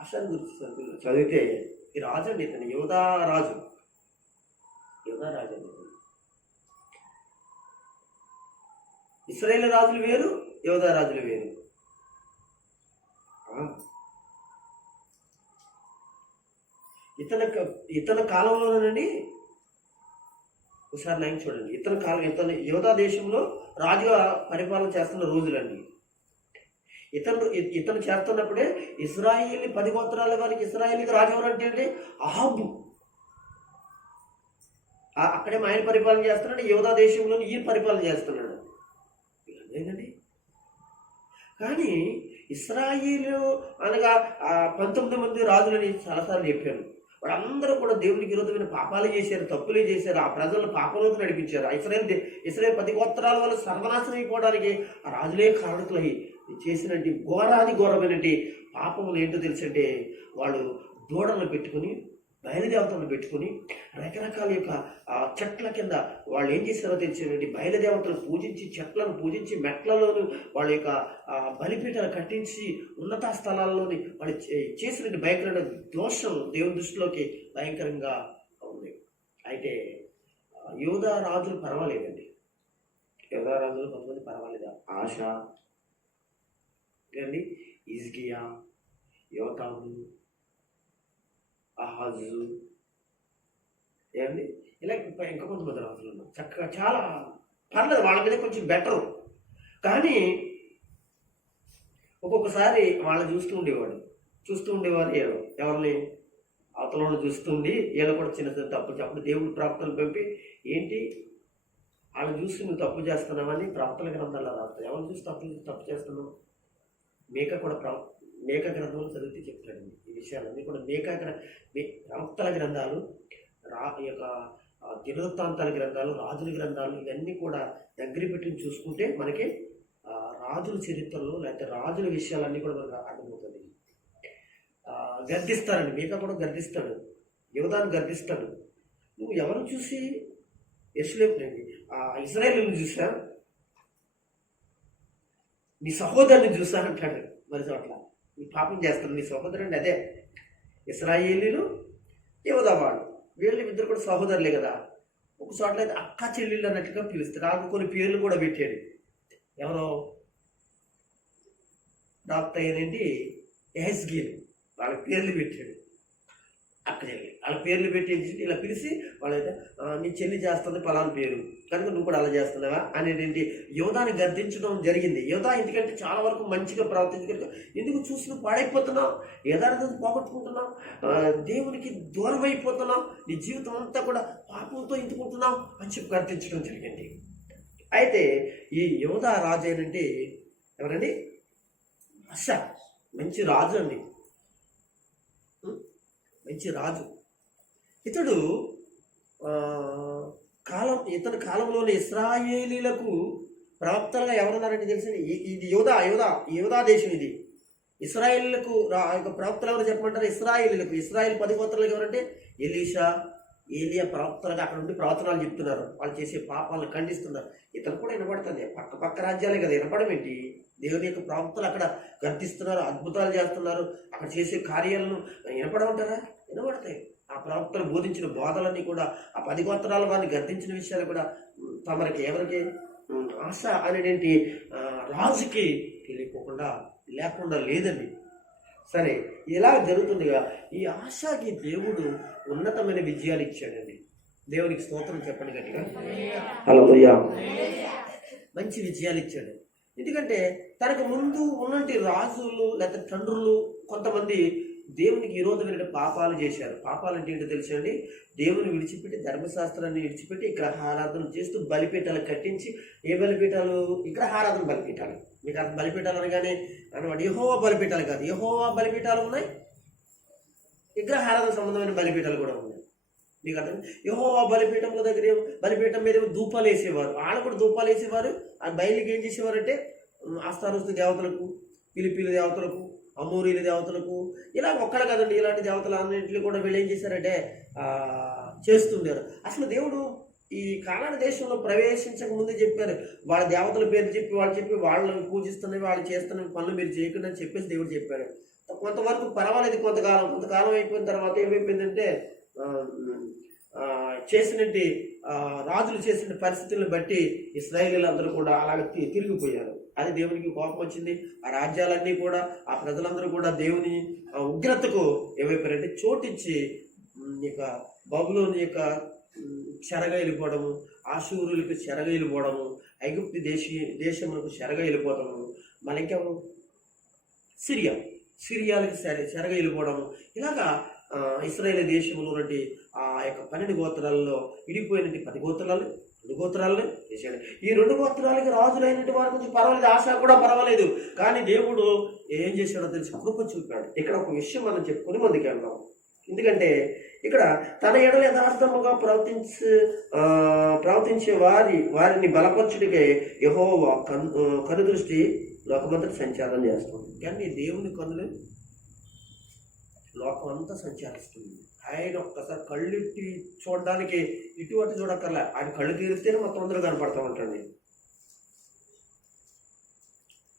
ఆశాన్ని గురించి చదివితే ఈ రాజు అండి, ఇతను యోధా రాజు అండి. ఇశ్రాయేలు రాజులు వేరు, యోధా రాజులు వేరు. ఇతని కాలంలోనండి ఒకసారి లైన్ చూడండి. ఇతను యోధా దేశంలో రాజుగా పరిపాలన చేస్తున్న రోజులండి. ఇతను చేస్తున్నప్పుడే ఇశ్రాయేలు 10 గోత్రాల వారికి ఇశ్రాయేలుకి రాజు ఎవరంటే అండి అహాబు. అక్కడే ఆయన పరిపాలన చేస్తున్నాడు, యోధా దేశంలో ఈయన పరిపాలన చేస్తున్నాడు. ఏంటండి? కానీ ఇశ్రాయేలు అనగా 19 మంది రాజులని చాలాసార్లు చెప్పాను. వాళ్ళందరూ కూడా దేవునికి విరోధమైన పాపాలు చేశారు, తప్పులే చేశారు, ఆ ప్రజలను పాపంలోకి నడిపించారు. ఇశ్రాయేలు 10 గోత్రాల వల్ల సర్వనాశనం అయిపోవడానికి ఆ రాజులే కారణులై చేసినట్టు ఘోరమైనటి పాపములు ఏంటో తెలుసంటే, వాళ్ళు దూడలను పెట్టుకుని, బయలుదేవతలను పెట్టుకుని, రకరకాల యొక్క చెట్ల కింద వాళ్ళు ఏం చేశారో తెలిసినటువంటి బయలుదేవతలను పూజించి, చెట్లను పూజించి, మెట్లలోని వాళ్ళ యొక్క బలిపీఠాలు కట్టించి, ఉన్నత స్థలాల్లోని వాళ్ళు చేసినటువంటి భయంకరమైన దోషం దేవుని దృష్టిలోకి భయంకరంగా ఉంది. అయితే యోధా రాజులు పర్వాలేదండి. యోధా రాజులు కొంతమంది పర్వాలేదు. ఆశ అండి, హిజ్కియా, యోతాము, ఆహాజు, ఏమండి ఇలా ఇంకా కొంతమంది రాజులు ఉన్నారు. చక్కగా చాలా పర్లేదు, వాళ్ళ మీద కొంచెం బెటరు. కానీ ఒక్కొక్కసారి వాళ్ళని చూస్తూ ఉండేవారు ఎవరిని అవతలను చూస్తుండి వీళ్ళు కూడా చిన్న చిన్న తప్పులు. అప్పుడు దేవుడు ప్రవక్తలు పంపి ఏంటి వాళ్ళని చూసి నువ్వు తప్పు చేస్తున్నావని ప్రవక్తల గ్రంథాల్లో రాస్తావు. ఎవరిని చూసి తప్పు చేస్తున్నావు? మేక గ్రంథంలో చదివితే చెప్తాడండి ఈ విషయాలన్నీ కూడా. ప్రవక్తల గ్రంథాలు, ఈ యొక్క దినవృత్తాంతాల గ్రంథాలు, రాజుల గ్రంథాలు, ఇవన్నీ కూడా దగ్గర పెట్టి చూసుకుంటే మనకి రాజుల చరిత్రలో లేకపోతే రాజుల విషయాలన్నీ కూడా మనకు అర్థమవుతుంది. గర్దిస్తారండి, మేక కూడా గర్దిస్తాడు, యోధాను గర్దిస్తాడు. నువ్వు ఎవరు చూసి యెరూషలేమునండి ఇశ్రాయేలుని చూసా, నీ సహోదరుని చూసా అంటాడు. మరి చోట్ల నీ పాపం చేస్తాను, నీ సహోదరుని అదే ఇశ్రాయేలీలు, యోధావాడు, వీళ్ళిద్దరు కూడా సహోదరులే కదా. ఒక చోట్ల అయితే అక్క చెల్లెళ్ళు అన్నట్టుగా పిలుస్తారు. నాకు కొన్ని పేర్లు కూడా పెట్టాడు. ఎవరో డాక్టర్ అయినండి యెహెజ్కేలు, వాళ్ళ పేర్లు పెట్టాడు. అక్కడ వెళ్ళి వాళ్ళ పేర్లు పెట్టి ఇలా పిలిచి వాళ్ళైతే నీ చెల్లి చేస్తుంది పలానా పేరు కనుక నువ్వు కూడా అలా చేస్తున్నావా అనేది యోధాని గర్దించడం జరిగింది. యోధా ఎందుకంటే చాలా వరకు మంచిగా ప్రవర్తించగలిగా, ఎందుకు చూసి నువ్వు పాడైపోతున్నావు, యథార్థత పోగొట్టుకుంటున్నావు, దేవునికి దూరం అయిపోతున్నావు, నీ జీవితం అంతా కూడా పాపంతో ఎందుకుంటున్నావు అని చెప్పి గర్దించడం జరిగింది. అయితే ఈ యోధా రాజు ఏంటంటే ఎవరండి? ఆసా. మంచి రాజు అండి, మంచి రాజు. ఇతడు ఇతని కాలంలోని ఇశ్రాయేలీలకు ప్రవక్తలుగా ఎవరున్నారంటే తెలిసి ఇది యోధా దేశం. ఇది ఇశ్రాయేలీలకు ప్రవక్తలు ఎవరు చెప్పమంటారు? ఇశ్రాయేల్ 10 గోత్రాలకు ఎవరంటే ఎలీషా, ఏలియా ప్రవక్తలుగా అక్కడ ఉండి ప్రవచనాలు చెప్తున్నారు. వాళ్ళు చేసే పాపాలను ఖండిస్తున్నారు. ఇతను కూడా వినపడుతుంది. పక్క రాజ్యాలే కదా, వినపడమేంటి? దేవుని యొక్క ప్రవక్తలు అక్కడ గర్తిస్తున్నారు, అద్భుతాలు చేస్తున్నారు, అక్కడ చేసే కార్యాలను వినపడమంటారా? వినపడతాయి. ఆ ప్రవక్తలు బోధించిన బోధలన్నీ కూడా, ఆ 10 గోత్రాల వారిని గర్తించిన విషయాలు కూడా తమరికి ఎవరికి ఆశ అనేటువంటి రాజుకి తెలియకోకుండా లేకుండా లేదండి. సరే, ఇలా జరుగుతుందిగా ఈ ఆశకి దేవుడు ఉన్నతమైన విజయాలు ఇచ్చాడండి. దేవునికి స్తోత్రం చెప్పండి గట్టిగా. హల్లెలూయా. మంచి విజయాలు ఇచ్చాడు. ఎందుకంటే తనకు ముందు ఉన్నటువంటి రాజులు లేదా తండ్రులు కొంతమంది దేవునికి విరోధమైన పాపాలు చేశారు. పాపాలు అంటే ఏంటో తెలుసండి? దేవుని విడిచిపెట్టి, ధర్మశాస్త్రాన్ని విడిచిపెట్టి విగ్రహారాధన చేస్తూ బలిపీఠాలు కట్టించి, ఏ బలిపీఠాలు? విగ్రహారాధన బలిపీఠాలు. మీకు అర్థం? బలిపీఠాలు అనగానే అనమాట యెహోవా బలిపీఠాలు కాదు, యెహోవా బలిపీఠాలు ఉన్నాయి, విగ్రహారాధన సంబంధమైన బలిపీఠాలు కూడా ఉన్నాయి. మీకు అర్థం? యెహోవా బలిపీఠంలో దగ్గర బలిపీఠం మీద ధూపాలు వేసేవారు, వాళ్ళు కూడా ధూపాలు వేసేవారు. ఆ బయలుకి ఏం చేసేవారంటే ఆస్థానస్తు దేవతలకు, పిలిపిలి దేవతలకు, అమూరీల దేవతలకు, ఇలా ఒక్కడ కదండి, ఇలాంటి దేవతలు అన్నింటినీ కూడా వీళ్ళు ఏం చేశారంటే చేస్తుండారు. అసలు దేవుడు ఈ కానాను దేశంలో ప్రవేశించక ముందే చెప్పారు, వాళ్ళ దేవతల పేరు చెప్పి వాళ్ళు పూజిస్తున్నవి, వాళ్ళు చేస్తున్న పనులు మీరు చేయకుండా అని చెప్పేసి దేవుడు చెప్పాడు. కొంతవరకు పర్వాలేదు. కొంతకాలం అయిపోయిన తర్వాత ఏమైపోయిందంటే చేసినట్టు రాజులు చేసిన పరిస్థితులను బట్టి ఇశ్రాయేలీలందరూ కూడా అలాగ తిరిగిపోయారు. అది దేవునికి కోపం వచ్చింది. ఆ రాజ్యాలన్నీ కూడా, ఆ ప్రజలందరూ కూడా దేవుని ఉగ్రతకు ఏమైపోయారంటే చోటించి ఇక బబులోని యొక్క చెరగ వెళ్ళిపోవడము, ఆషూరులకు చెరగ వెళ్ళిపోవడము, ఐగుప్తు దేశములకు చెరగ వెళ్ళిపోవడము, మళ్ళీ ఇంకెవరు సిరియాలకు చెరగ వెళ్ళిపోవడము, ఇలాగా ఇశ్రాయేలు దేశంలో ఉన్నటువంటి ఆ యొక్క 12 గోత్రాలలో విడిపోయినటువంటి 10 గోత్రాలు 2 గోత్రాలను చేశాడు. ఈ 2 గోత్రాలకి రాజులైనటువంటి వారి గురించి పర్వాలేదు, ఆశ కూడా పర్వాలేదు. కానీ దేవుడు ఏం చేశాడో తెలిసి కృప చూపాడు. ఇక్కడ ఒక విషయం మనం చెప్పుకొని ముందుకు వెళ్దాం. ఎందుకంటే ఇక్కడ తన ఎడల యథార్థముగా ప్రవర్తించే వారిని బలపరచుడికే యెహోవా కనుదృష్టి లోకమంతా సంచారం చేస్తుంది. కానీ దేవుని కన్నులు లోకం అంతా సంచారిస్తుంది. ఆయన ఒక్కసారి కళ్ళెట్టి చూడడానికి ఇటువంటి చూడక్కర్లే, ఆయన కళ్ళు తీరిస్తేనే మొత్తం అందరూ కనపడతా ఉంటుంది.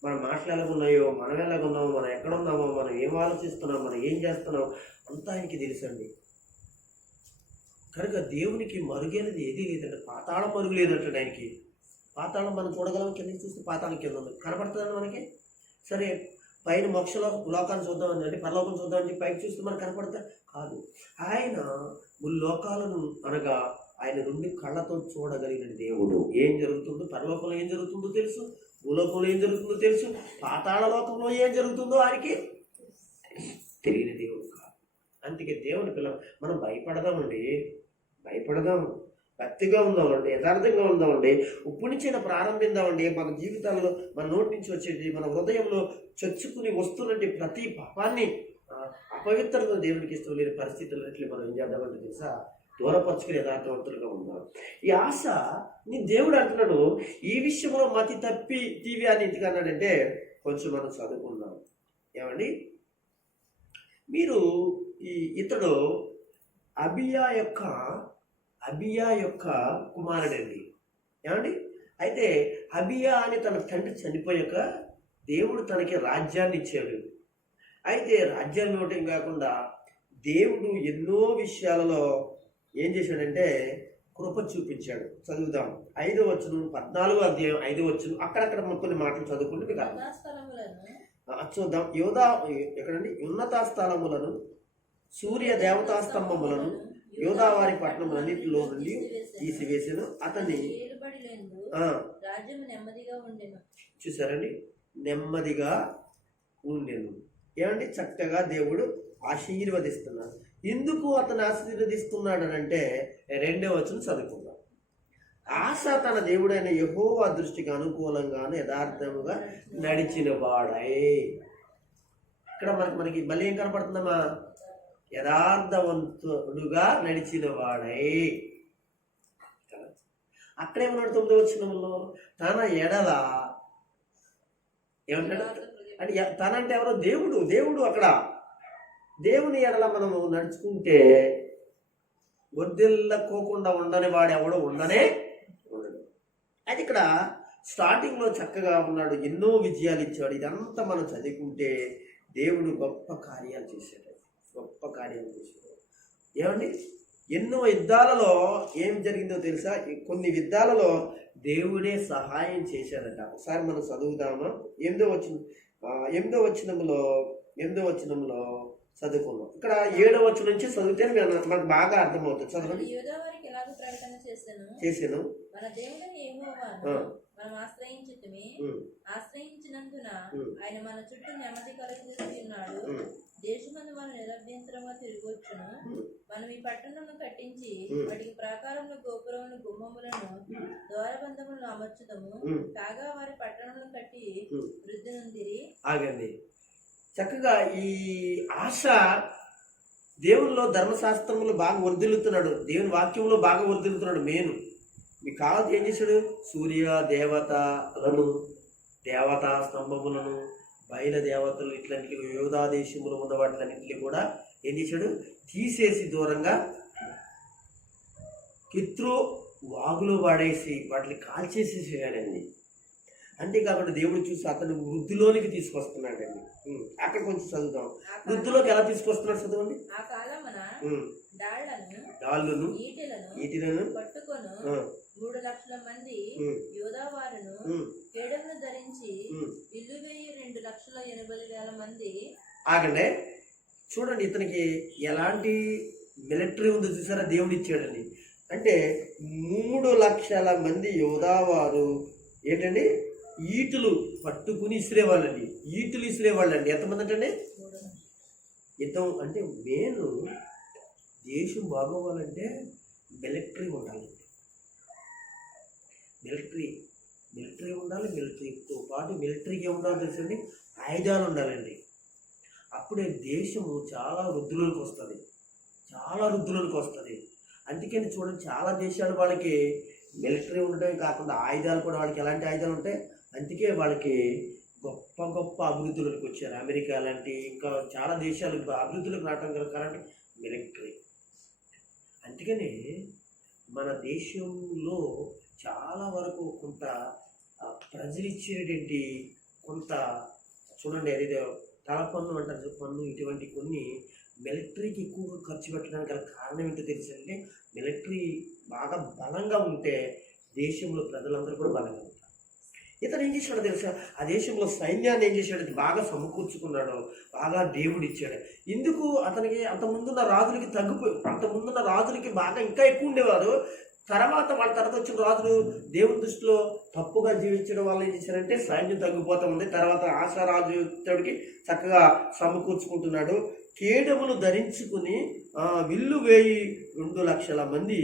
మన మాటలు ఎలాగున్నాయో, మనం ఎలాగున్నామో, మనం ఎక్కడున్నామో, మనం ఏం ఆలోచిస్తున్నాం, మనం ఏం చేస్తున్నాం అంతా ఆయనకి తెలుసండి. కనుక దేవునికి మరుగైనది ఏదీ లేదంటే, పాతాళం మరుగు లేదంటే ఆయనకి. పాతాళం మనం చూడగలం, కిందకి చూస్తే పాతాళం కింద ఉంది, కనపడుతుందండి మనకి. సరే, పైన మోక్షలో లోకాన్ని చూద్దామని అంటే పరలోకం చూద్దామని పైకి చూస్తే మనకు కనపడతా కాదు. ఆయన ముల్లోకాలను అనగా ఆయన 2 కళ్ళతో చూడగలిగిన దేవుడు. ఏం జరుగుతుందో, పరలోకంలో ఏం జరుగుతుందో తెలుసు, భూలోకంలో ఏం జరుగుతుందో తెలుసు, పాతాళ లోకంలో ఏం జరుగుతుందో ఆయనకి తెలియని దేవుడు కాదు. అందుకే దేవుని పిల్లలు మనం భయపడదామండి, భక్తిగా ఉందామండి, యథార్థంగా ఉందామండి, ఉప్పు నుంచి ప్రారంభిద్దామండి. మన జీవితాల్లో, మన నోటి నుంచి వచ్చేది, మన హృదయంలో చొచ్చుకుని వస్తున్నట్టు ప్రతి పాపాన్ని, అపవిత్రత దేవుడికి ఇష్టం లేని పరిస్థితులన్నింటినీ మనం ఏం చేద్దామంటే తెలుసా, దూరపరుచుకుని యథార్థవంతులుగా ఉందాం. ఈ ఆశ నీ దేవుడు అంటున్నాడు, ఈ విషయంలో మతి తప్పి తీవి అని ఎందుకు అన్నాడంటే, కొంచెం మనం చదువుకుందాం. ఏమండి, మీరు ఇతడు అబియా యొక్క కుమారుడండి. ఏమండి, అయితే అబియా అని తన తండ్రి చనిపోయాక దేవుడు తనకి రాజ్యాన్ని ఇచ్చాడు. అయితే రాజ్యాన్ని ఇవ్వటం కాకుండా దేవుడు ఎన్నో విషయాలలో ఏం చేశాడంటే కృప చూపించాడు. చదువుదాం. 5వ వచనం, 14వ అధ్యాయం 5వ వచనం, అక్కడక్కడ కొన్ని మాటలు చదువుకుంటే మీకు చూద్దాం. ఎక్కడండి? ఉన్నత స్థలములను సూర్య దేవతా స్తంభములను యోధావారి పట్టణములన్నిటిలో నుండి తీసివేసెను. అతన్ని రాజ్యము నెమ్మదిగా ఉండెను. చూసారండి, నెమ్మదిగా ఉండెను. ఏమండి, చక్కగా దేవుడు ఆశీర్వదిస్తున్నాడు. ఎందుకు అతను ఆశీర్వదిస్తున్నాడు అంటే 2వ వచనం చదువుకుందాం. ఆశ తన దేవుడైన యెహోవా దృష్టికి అనుకూలంగాను యథార్థముగా నడిచిన వాడై. ఇక్కడ మనకి మళ్ళీ ఏం కనపడుతుందమ్మా? యథార్థవంతుడుగా నడిచిన వాడై. అక్కడేమన్నాడు 9వ వచనంలో? తన ఎడల ఏమంటాడు అంటే తన అంటే ఎవరో? దేవుడు అక్కడ దేవుని ఎడల మనము నడుచుకుంటే వర్ధిల్లకోకుండా ఉండని వాడు ఎవడో ఉండనే ఉండడు. అది ఇక్కడ స్టార్టింగ్ లో చక్కగా ఉన్నాడు, ఎన్నో విజయాలు ఇచ్చాడు. ఇదంతా మనం చదువుకుంటే దేవుడు గొప్ప కార్యాలు చేశాడు. ఏమండి, ఎన్నో యుద్ధాలలో ఏం జరిగిందో తెలుసా? కొన్ని యుద్ధాలలో దేవుడే సహాయం చేశాడట. ఒకసారి మనం చదువుదామా? 8వ వచనంలో చదువుకున్నాం. ఇక్కడ 7వ వచనం నుంచి చదివితే మనకు బాగా అర్థమవుతుంది. చదవండి. చేశాను మన దేవుడైన యెహోవాను మనం ఆశ్రయించినందున ఆయన మన చుట్టూ నెమ్మది కలుగజేస్తున్నాడు. దేశమందు మనం నిరభ్యంతరంగా తిరగొచ్చును. మనం ఈ పట్టణమును కట్టించి వాటికి ప్రాకారములు, గోపురములు, గుమ్మములను, ద్వారబంధములను అమర్చుదము. కాగా వారి పట్టణములను కట్టి వృద్ధి నొందిరి. ఆగండి, చక్కగా ఈ ఆశ దేవునిలో ధర్మశాస్త్రములు బాగా వర్ధిల్లుతున్నాడు, దేవుని వాక్యంలో బాగా వర్ధిల్లుతున్నాడు. మీకు కావాలి ఏం చేశాడు? సూర్య దేవతలను, దేవతా స్తంభములను, బయల దేవతలు, ఇట్లాంటి యోధా దేశములు ఉన్న వాటిలన్నింటినీ కూడా ఏం చేశాడు? తీసేసి దూరంగా కిత్రో వాగులో వాడేసి వాటిని కాల్చేసేసాడండి. అంతేకాకుండా దేవుడు చూసి అతను వృద్ధిలోనికి తీసుకొస్తున్నాడండి. అక్కడ కొంచెం చదువుతాం. వృద్ధిలోకి ఎలా తీసుకొస్తున్నాడు చదవండి. డాళ్ళను ఈటెలను పట్టుకొను 3 లక్షల మంది యోధావారును కేడమును ధరించి విల్లు వేయి 2,80,000 మంది. ఆగండి, చూడండి ఇతనికి ఎలాంటి మిలిటరీ ఉందో చూసారా? దేవుడు ఇచ్చాడండి. అంటే 3 లక్షల మంది యోధావారు ఏంటండి? ఈటులు పట్టుకుని ఇసిరేవాళ్ళండి. ఈటులు ఇసిరేవాళ్ళండి. ఎంతమంది అంటే? యుద్ధం అంటే దేశం బాగోవాలంటే మిలిటరీ ఉండాలండి. మిలిటరీ ఉండాలి. మిలిటరీతో పాటు మిలిటరీకి ఏముండాలో తెలుసండి? ఆయుధాలు ఉండాలండి. అప్పుడే దేశము చాలా వృద్ధులకు వస్తుంది. అందుకని చూడండి, చాలా దేశాలు వాళ్ళకి మిలిటరీ ఉండటమే కాకుండా ఆయుధాలు కూడా, వాళ్ళకి ఎలాంటి ఆయుధాలు ఉంటాయి? అందుకే వాళ్ళకి గొప్ప అభివృద్ధులకు వచ్చారు. అమెరికా లాంటి ఇంకా చాలా దేశాలు అభివృద్ధులకు రావడం గల కారణం మిలిటరీ. అందుకని మన దేశంలో చాలా వరకు కొంత ప్రజలు ఇచ్చేటువంటి కొంత చూడండి, అదేదో తలపన్ను అంటారు, పన్ను, ఇటువంటి కొన్ని మిలిటరీకి ఎక్కువగా ఖర్చు పెట్టడానికి గల కారణం ఏంటో తెలుసంటే, మిలిటరీ బాగా బలంగా ఉంటే దేశంలో ప్రజలందరూ కూడా బలంగా ఉంటారు. ఇతను ఏం చేశాడో తెలుసా? ఆ దేశంలో సైన్యాన్ని ఏం చేశాడు? బాగా సమకూర్చుకున్నాడు, బాగా దేవుడు ఇచ్చాడు. ఎందుకు? అతనికి అంతకుముందున్న రాజులకి బాగా ఇంకా ఎక్కువ ఉండేవారు. వాళ్ళ తర్వాత వచ్చిన రాజులు దేవుని దృష్టిలో తప్పుగా జీవించడం వల్ల ఏం చేశారంటే సైన్యం తగ్గిపోతా ఉంది. తర్వాత ఆశారాజు ఇతడికి చక్కగా సమకూర్చుకుంటున్నాడు. కేడములు ధరించుకుని విల్లు వేయి 2 లక్షల మంది,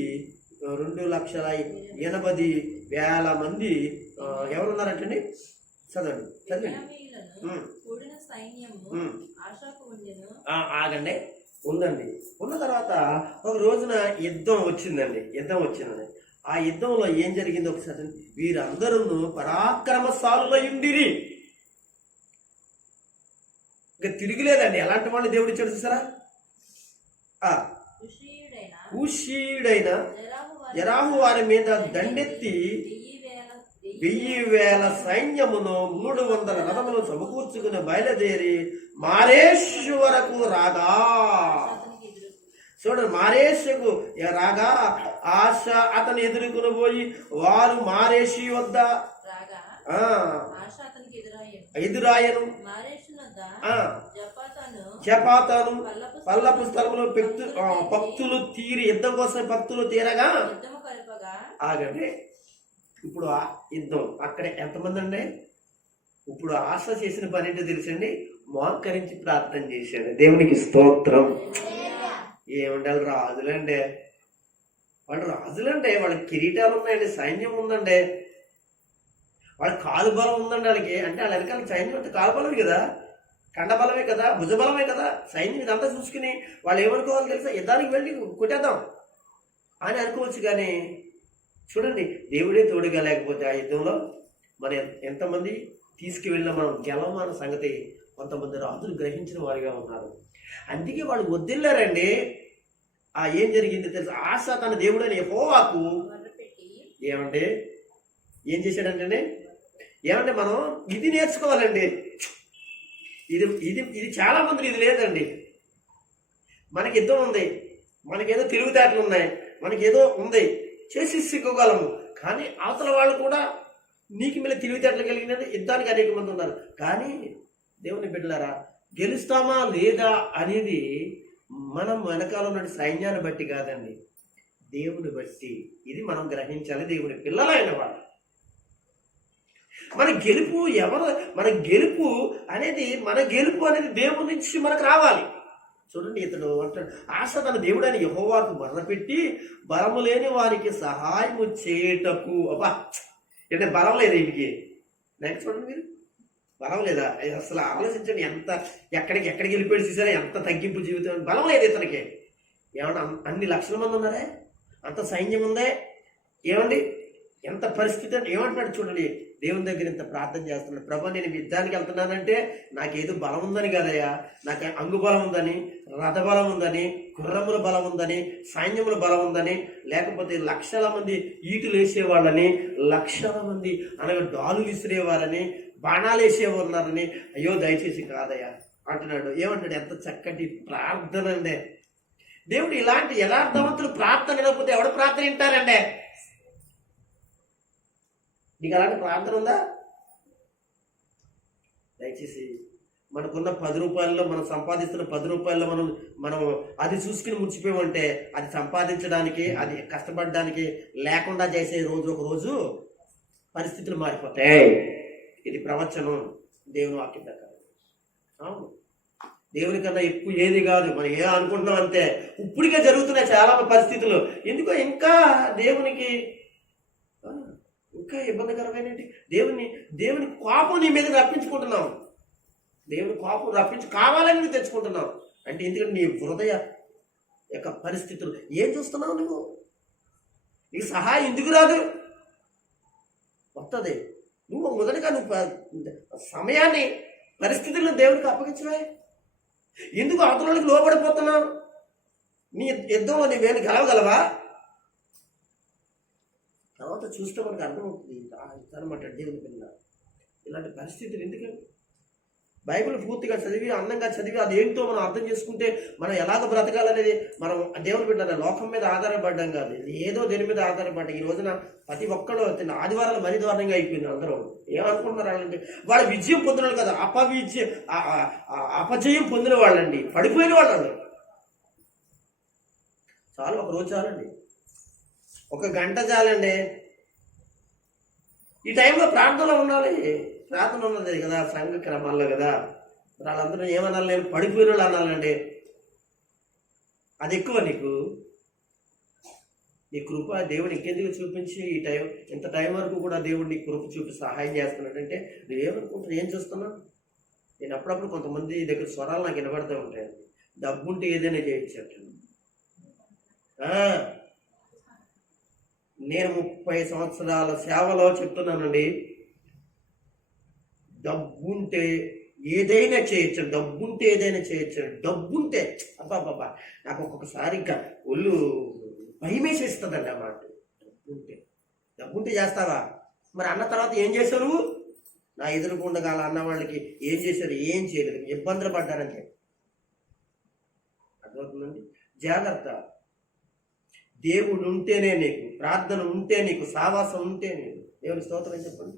2,80,000 మంది ఎవరున్నారంటండి? చదవండి. ఆగండి, ఉందండి. ఉన్న తర్వాత ఒక రోజున యుద్ధం వచ్చిందండి. ఆ యుద్ధంలో ఏం జరిగిందో ఒకసారి, వీరందరూ పరాక్రమశాలులయుండిరి. ఇంకా తిరిగిలేదండి. ఎలాంటి వాళ్ళు దేవుడు ఇచ్చాడు చూసారా? ఉషీయుడైన జరాహు వారి మీద దండెత్తి 1,000 సైన్యమును 300 రథములు సమకూర్చుకుని బయలుదేరి మారేషు వరకు రాగా. చూడండి, మారేషుకు రాగా ఆశ అతను ఎదుర్కొని పోయి వారు మారేషి వద్ద ఆ ఆశ అతనికి ఎదురాయను. మారేషునొద్ద జపాతాను జపాతాను పల్లపు స్థలములో భక్తులు తీరి యుద్ధం కోసం భక్తులు తీరగా యుద్ధము కలపగా ఆగండి. ఇప్పుడు ఆ యుద్ధం అక్కడ ఎంతమంది అండి? ఇప్పుడు ఆశ చేసిన పని ఏంటో తెలుసండి, మోకరించి ప్రార్థన చేశాడు. దేవునికి స్తోత్రం. ఏముండాలి? రాజులండి, వాళ్ళు రాజులండి, వాళ్ళకి కిరీటాలు ఉన్నాయండి, సైన్యం ఉందండి, వాళ్ళ కాలు బలం ఉందండి. వాళ్ళకి అంటే వాళ్ళ వెనకాల సైన్యం అంటే కాలు బలమే కదా, కండబలమే కదా, భుజబలమే కదా. సైన్యం ఇదంతా చూసుకుని వాళ్ళు ఏమనుకోవాలి తెలుసా? యుద్ధానికి వెళ్ళి కొట్టేద్దాం అని అనుకోవచ్చు. కానీ చూడండి, దేవుడే తోడుగా లేకపోతే ఆ యుద్ధంలో మనం ఎంతమంది తీసుకువెళ్ళినా మనం గెలవమన్న సంగతి కొంతమంది రాజులు గ్రహించిన వారిగా ఉన్నారు. అందుకే వాళ్ళు వదిలేరండి. ఏం జరిగింది తెలుసు? ఆశ తన దేవుడని యెహోవాకు ఏమంటే ఏం చేశాడంటే, ఏమంటే మనం ఇది నేర్చుకోవాలండి. ఇది ఇది ఇది చాలా మంది ఇది లేదండి. మనకి యుద్ధం ఉంది, మనకేదో తెలివితేటలు ఉన్నాయి, మనకేదో ఉంది, చేసి సిగ్గుగలము. కానీ అవతల వాళ్ళు కూడా నీకు మీద తెలివితేటలు కలిగిన యుద్ధానికి అనేక మంది ఉన్నారు. కానీ దేవుని బిడ్డలారా, గెలుస్తామా లేదా అనేది మనం వెనకాల ఉన్న సైన్యాన్ని బట్టి కాదండి, దేవుని బట్టి. ఇది మనం గ్రహించాలి. దేవుని పిల్లలైన వాళ్ళు మన గెలుపు మన గెలుపు అనేది దేవుని నుంచి మనకు రావాలి. చూడండి, ఇతడు అంటాడు, ఆశ తన దేవుడైన యెహోవాకు మొర్రపెట్టి బలము లేని వారికి సహాయము చేయటకు. అబ్బా, అంటే బలం లేదు వీటికి. నెక్స్ట్ చూడండి, మీరు బలం లేదా? అసలు ఆలోచించండి, ఎక్కడికి వెళ్ళిపోయి చూసారా, ఎంత తగ్గింపు జీవితం. బలం లేదు ఇతనికి. ఏమన్నా అన్ని లక్షల మంది ఉన్నారే, అంత సైన్యం ఉందే, ఏమండి ఎంత పరిస్థితి అంటే ఏమంటున్నాడు చూడండి. దేవుని దగ్గర ఇంత ప్రార్థన చేస్తున్నాడు, ప్రభా నేను యుద్ధానికి వెళ్తున్నానంటే నాకేదో బలం ఉందని కాదయ్యా, నాకు అంగు బలం ఉందని, రథ బలం ఉందని, గుర్రముల బలం ఉందని, సైన్యముల బలం ఉందని, లేకపోతే లక్షల మంది ఈటులు వేసేవాళ్ళని, లక్షల మంది అనగా డాలు విసిరేవారని, బాణాలు వేసేవారని. అయ్యో దయచేసి కాదయ్యా అంటున్నాడు. ఏమంటాడు? ఎంత చక్కటి ప్రార్థన అండి. దేవుడు ఇలాంటి యథార్థవంతులు ప్రార్థన వినకపోతే ఎవడు ప్రార్థన వింటారండి? నీకు అలాంటి ప్రార్థన ఉందా? దయచేసి మనకున్న 10 రూపాయల్లో, మనం సంపాదిస్తున్న 10 రూపాయల్లో మనం అది చూసుకుని ముచ్చిపోయామంటే అది సంపాదించడానికి, అది కష్టపడడానికి లేకుండా చేసే రోజు ఒక రోజు పరిస్థితులు మారిపోతాయి. ఇది ప్రవచనం, దేవుని వాక్యం ప్రకారం. అవును, దేవుని కన్నా ఎక్కువ ఏది కాదు. మనం ఏ అనుకుంటున్నాం అంతే. ఇప్పటికే జరుగుతున్నాయి చాలా పరిస్థితులు. ఎందుకో ఇంకా దేవునికి ఇంకా ఇబ్బందికరమైనది. దేవుని కోపం నీ మీద రప్పించుకుంటున్నావు. దేవుని కోపం కావాలని నువ్వు తెచ్చుకుంటున్నావు. అంటే ఎందుకంటే నీ హృదయ యొక్క పరిస్థితులు ఏం చూస్తున్నావు నువ్వు? నీకు సహాయం ఎందుకు రాదు? వస్తుంది. నువ్వు మొదటిగా సమయాన్ని, పరిస్థితులను దేవునికి అప్పగించవే. ఎందుకు అవతలకి లోపడిపోతున్నావు? నీ యుద్ధంలో నీవేమి గెలవగలవా? తర్వాత చూస్తే మనకు అర్థమవుతుంది అనమాట. దేవుని పిల్ల ఇలాంటి పరిస్థితులు ఎందుకంటే బైబిల్ పూర్తిగా చదివి, అందంగా చదివి, అదేంటో మనం అర్థం చేసుకుంటే మనం ఎలాగ బ్రతకాలనేది మనం దేవుని బిడ్డ లోకం మీద ఆధారపడ్డాం కాదు, ఏదో దేని మీద ఆధారపడ్డాం. ఈ రోజున ప్రతి ఒక్కళ్ళు ఆదివారాలు మరీ దారుణంగా అయిపోయింది. అందరూ ఏమనుకుంటున్నారు వాళ్ళంటే వాళ్ళ విజయం పొందిన వాళ్ళు కదా, అపజయం పొందిన వాళ్ళండి, పడిపోయిన వాళ్ళు అందరూ. చాలు, ఒక రోజు చాలండి, 1 గంట చాలండి. ఈ టైంలో ప్రార్థనలో ఉండాలి. ప్రార్థన ఉన్నది కదా సంఘ క్రమాల్లో కదా. వాళ్ళందరూ ఏమనాలి? నేను పడిపోయిన వాళ్ళు అనాలండి. అది ఎక్కువ నీకు. నీ కృప దేవుడు ఇంకెందుకు చూపించి ఇంత టైం వరకు కూడా దేవుడు నీ కృప చూపి సహాయం చేస్తున్నాడంటే నువ్వేమనుకుంటున్నావు? ఏం చూస్తున్నావు? నేను అప్పుడప్పుడు కొంతమంది దగ్గర స్వరాలు నాకు వినబడుతూ ఉంటాయి. డబ్బుంటే ఏదైనా చేయొచ్చు. నేను 30 సంవత్సరాల సేవలో చెప్తున్నానండి, డబ్బుంటే ఏదైనా చేయొచ్చు. డబ్బుంటే అబ్బాబ్బా నాకు ఒక్కొక్కసారి ఇంకా ఒళ్ళు భయమేసేస్తుందండి ఆ మాట. డబ్బుంటే చేస్తావా? మరి అన్న తర్వాత ఏం చేశారు? నా ఎదురుకుండగా అన్న వాళ్ళకి ఏం చేశారు? ఏం చేయలేదు, ఇబ్బందులు పడ్డారంటే. అర్థమవుతుందండి? జాగ్రత్త. దేవుడు ఉంటేనే నీకు, ప్రార్థన ఉంటే నీకు, సావాసం ఉంటే నీకు. దేవుని స్తోత్రం చెప్పండి.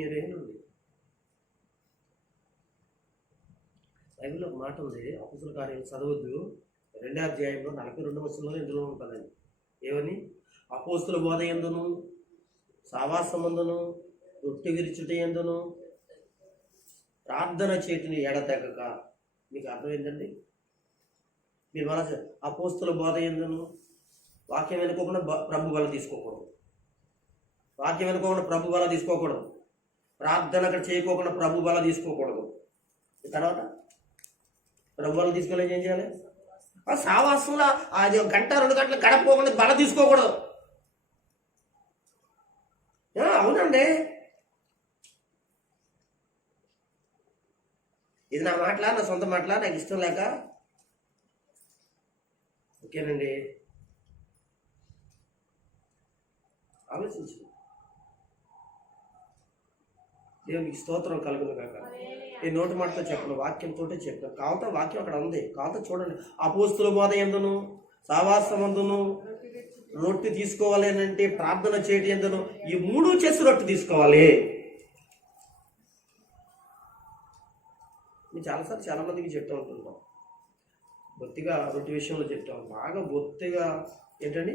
మీరేనండి. బైబిల్లో ఒక మాట ఉంది, అపోస్తలుల కార్యాలు చదవద్దు, 2వ అధ్యాయంలో 42వ వచనంలో ఇందులో ఉంటుందండి. ఏమని? అపోస్తల బోధ యందును సావాసమందును రొట్టె విరుచుట యందును ప్రార్థన చేతిని ఎడతెగక. మీకు అర్థమైందండి? మీరు మన అపోస్తల బోధ యందును, వాక్యం వెనుకోకుండా ప్రభు బల తీసుకోకూడదు, వాక్యం వెనుకోకుండా ప్రభు బల తీసుకోకూడదు, ప్రార్థన అక్కడ చేయకోకుండా ప్రభు బల తీసుకోకూడదు. తర్వాత ప్రభు బల తీసుకోలేదు ఏం చేయాలి? సావాసంలో అది 1 గంట 2 గంటలు గడపకోకుండా బల తీసుకోకూడదు. అవునండి, ఇది నా మాటలా, నా సొంత మాటలా, నాకు ఇష్టం లేక? ఓకేనండి, ఆలోచించు. దేవునికి స్తోత్రం కలుగును కాక. ఈ నోటి మాటతో చెప్పను, వాక్యంతో చెప్పాను. కావత వాక్యం అక్కడ ఉంది, కావత చూడండి. అపోస్తుల బోధ యందును సావాసమందును రొట్టె తీసుకోవాలి అని అంటే ప్రార్థన చేయటం ఎందును, ఈ 3 చేసి రొట్టె తీసుకోవాలి. నేను చాలాసార్లు చాలా మందికి చెప్తూ ఉంటుంటాం, బొత్తిగా రొట్టె విషయంలో చెప్తాం, బాగా బొత్తిగా ఏంటండి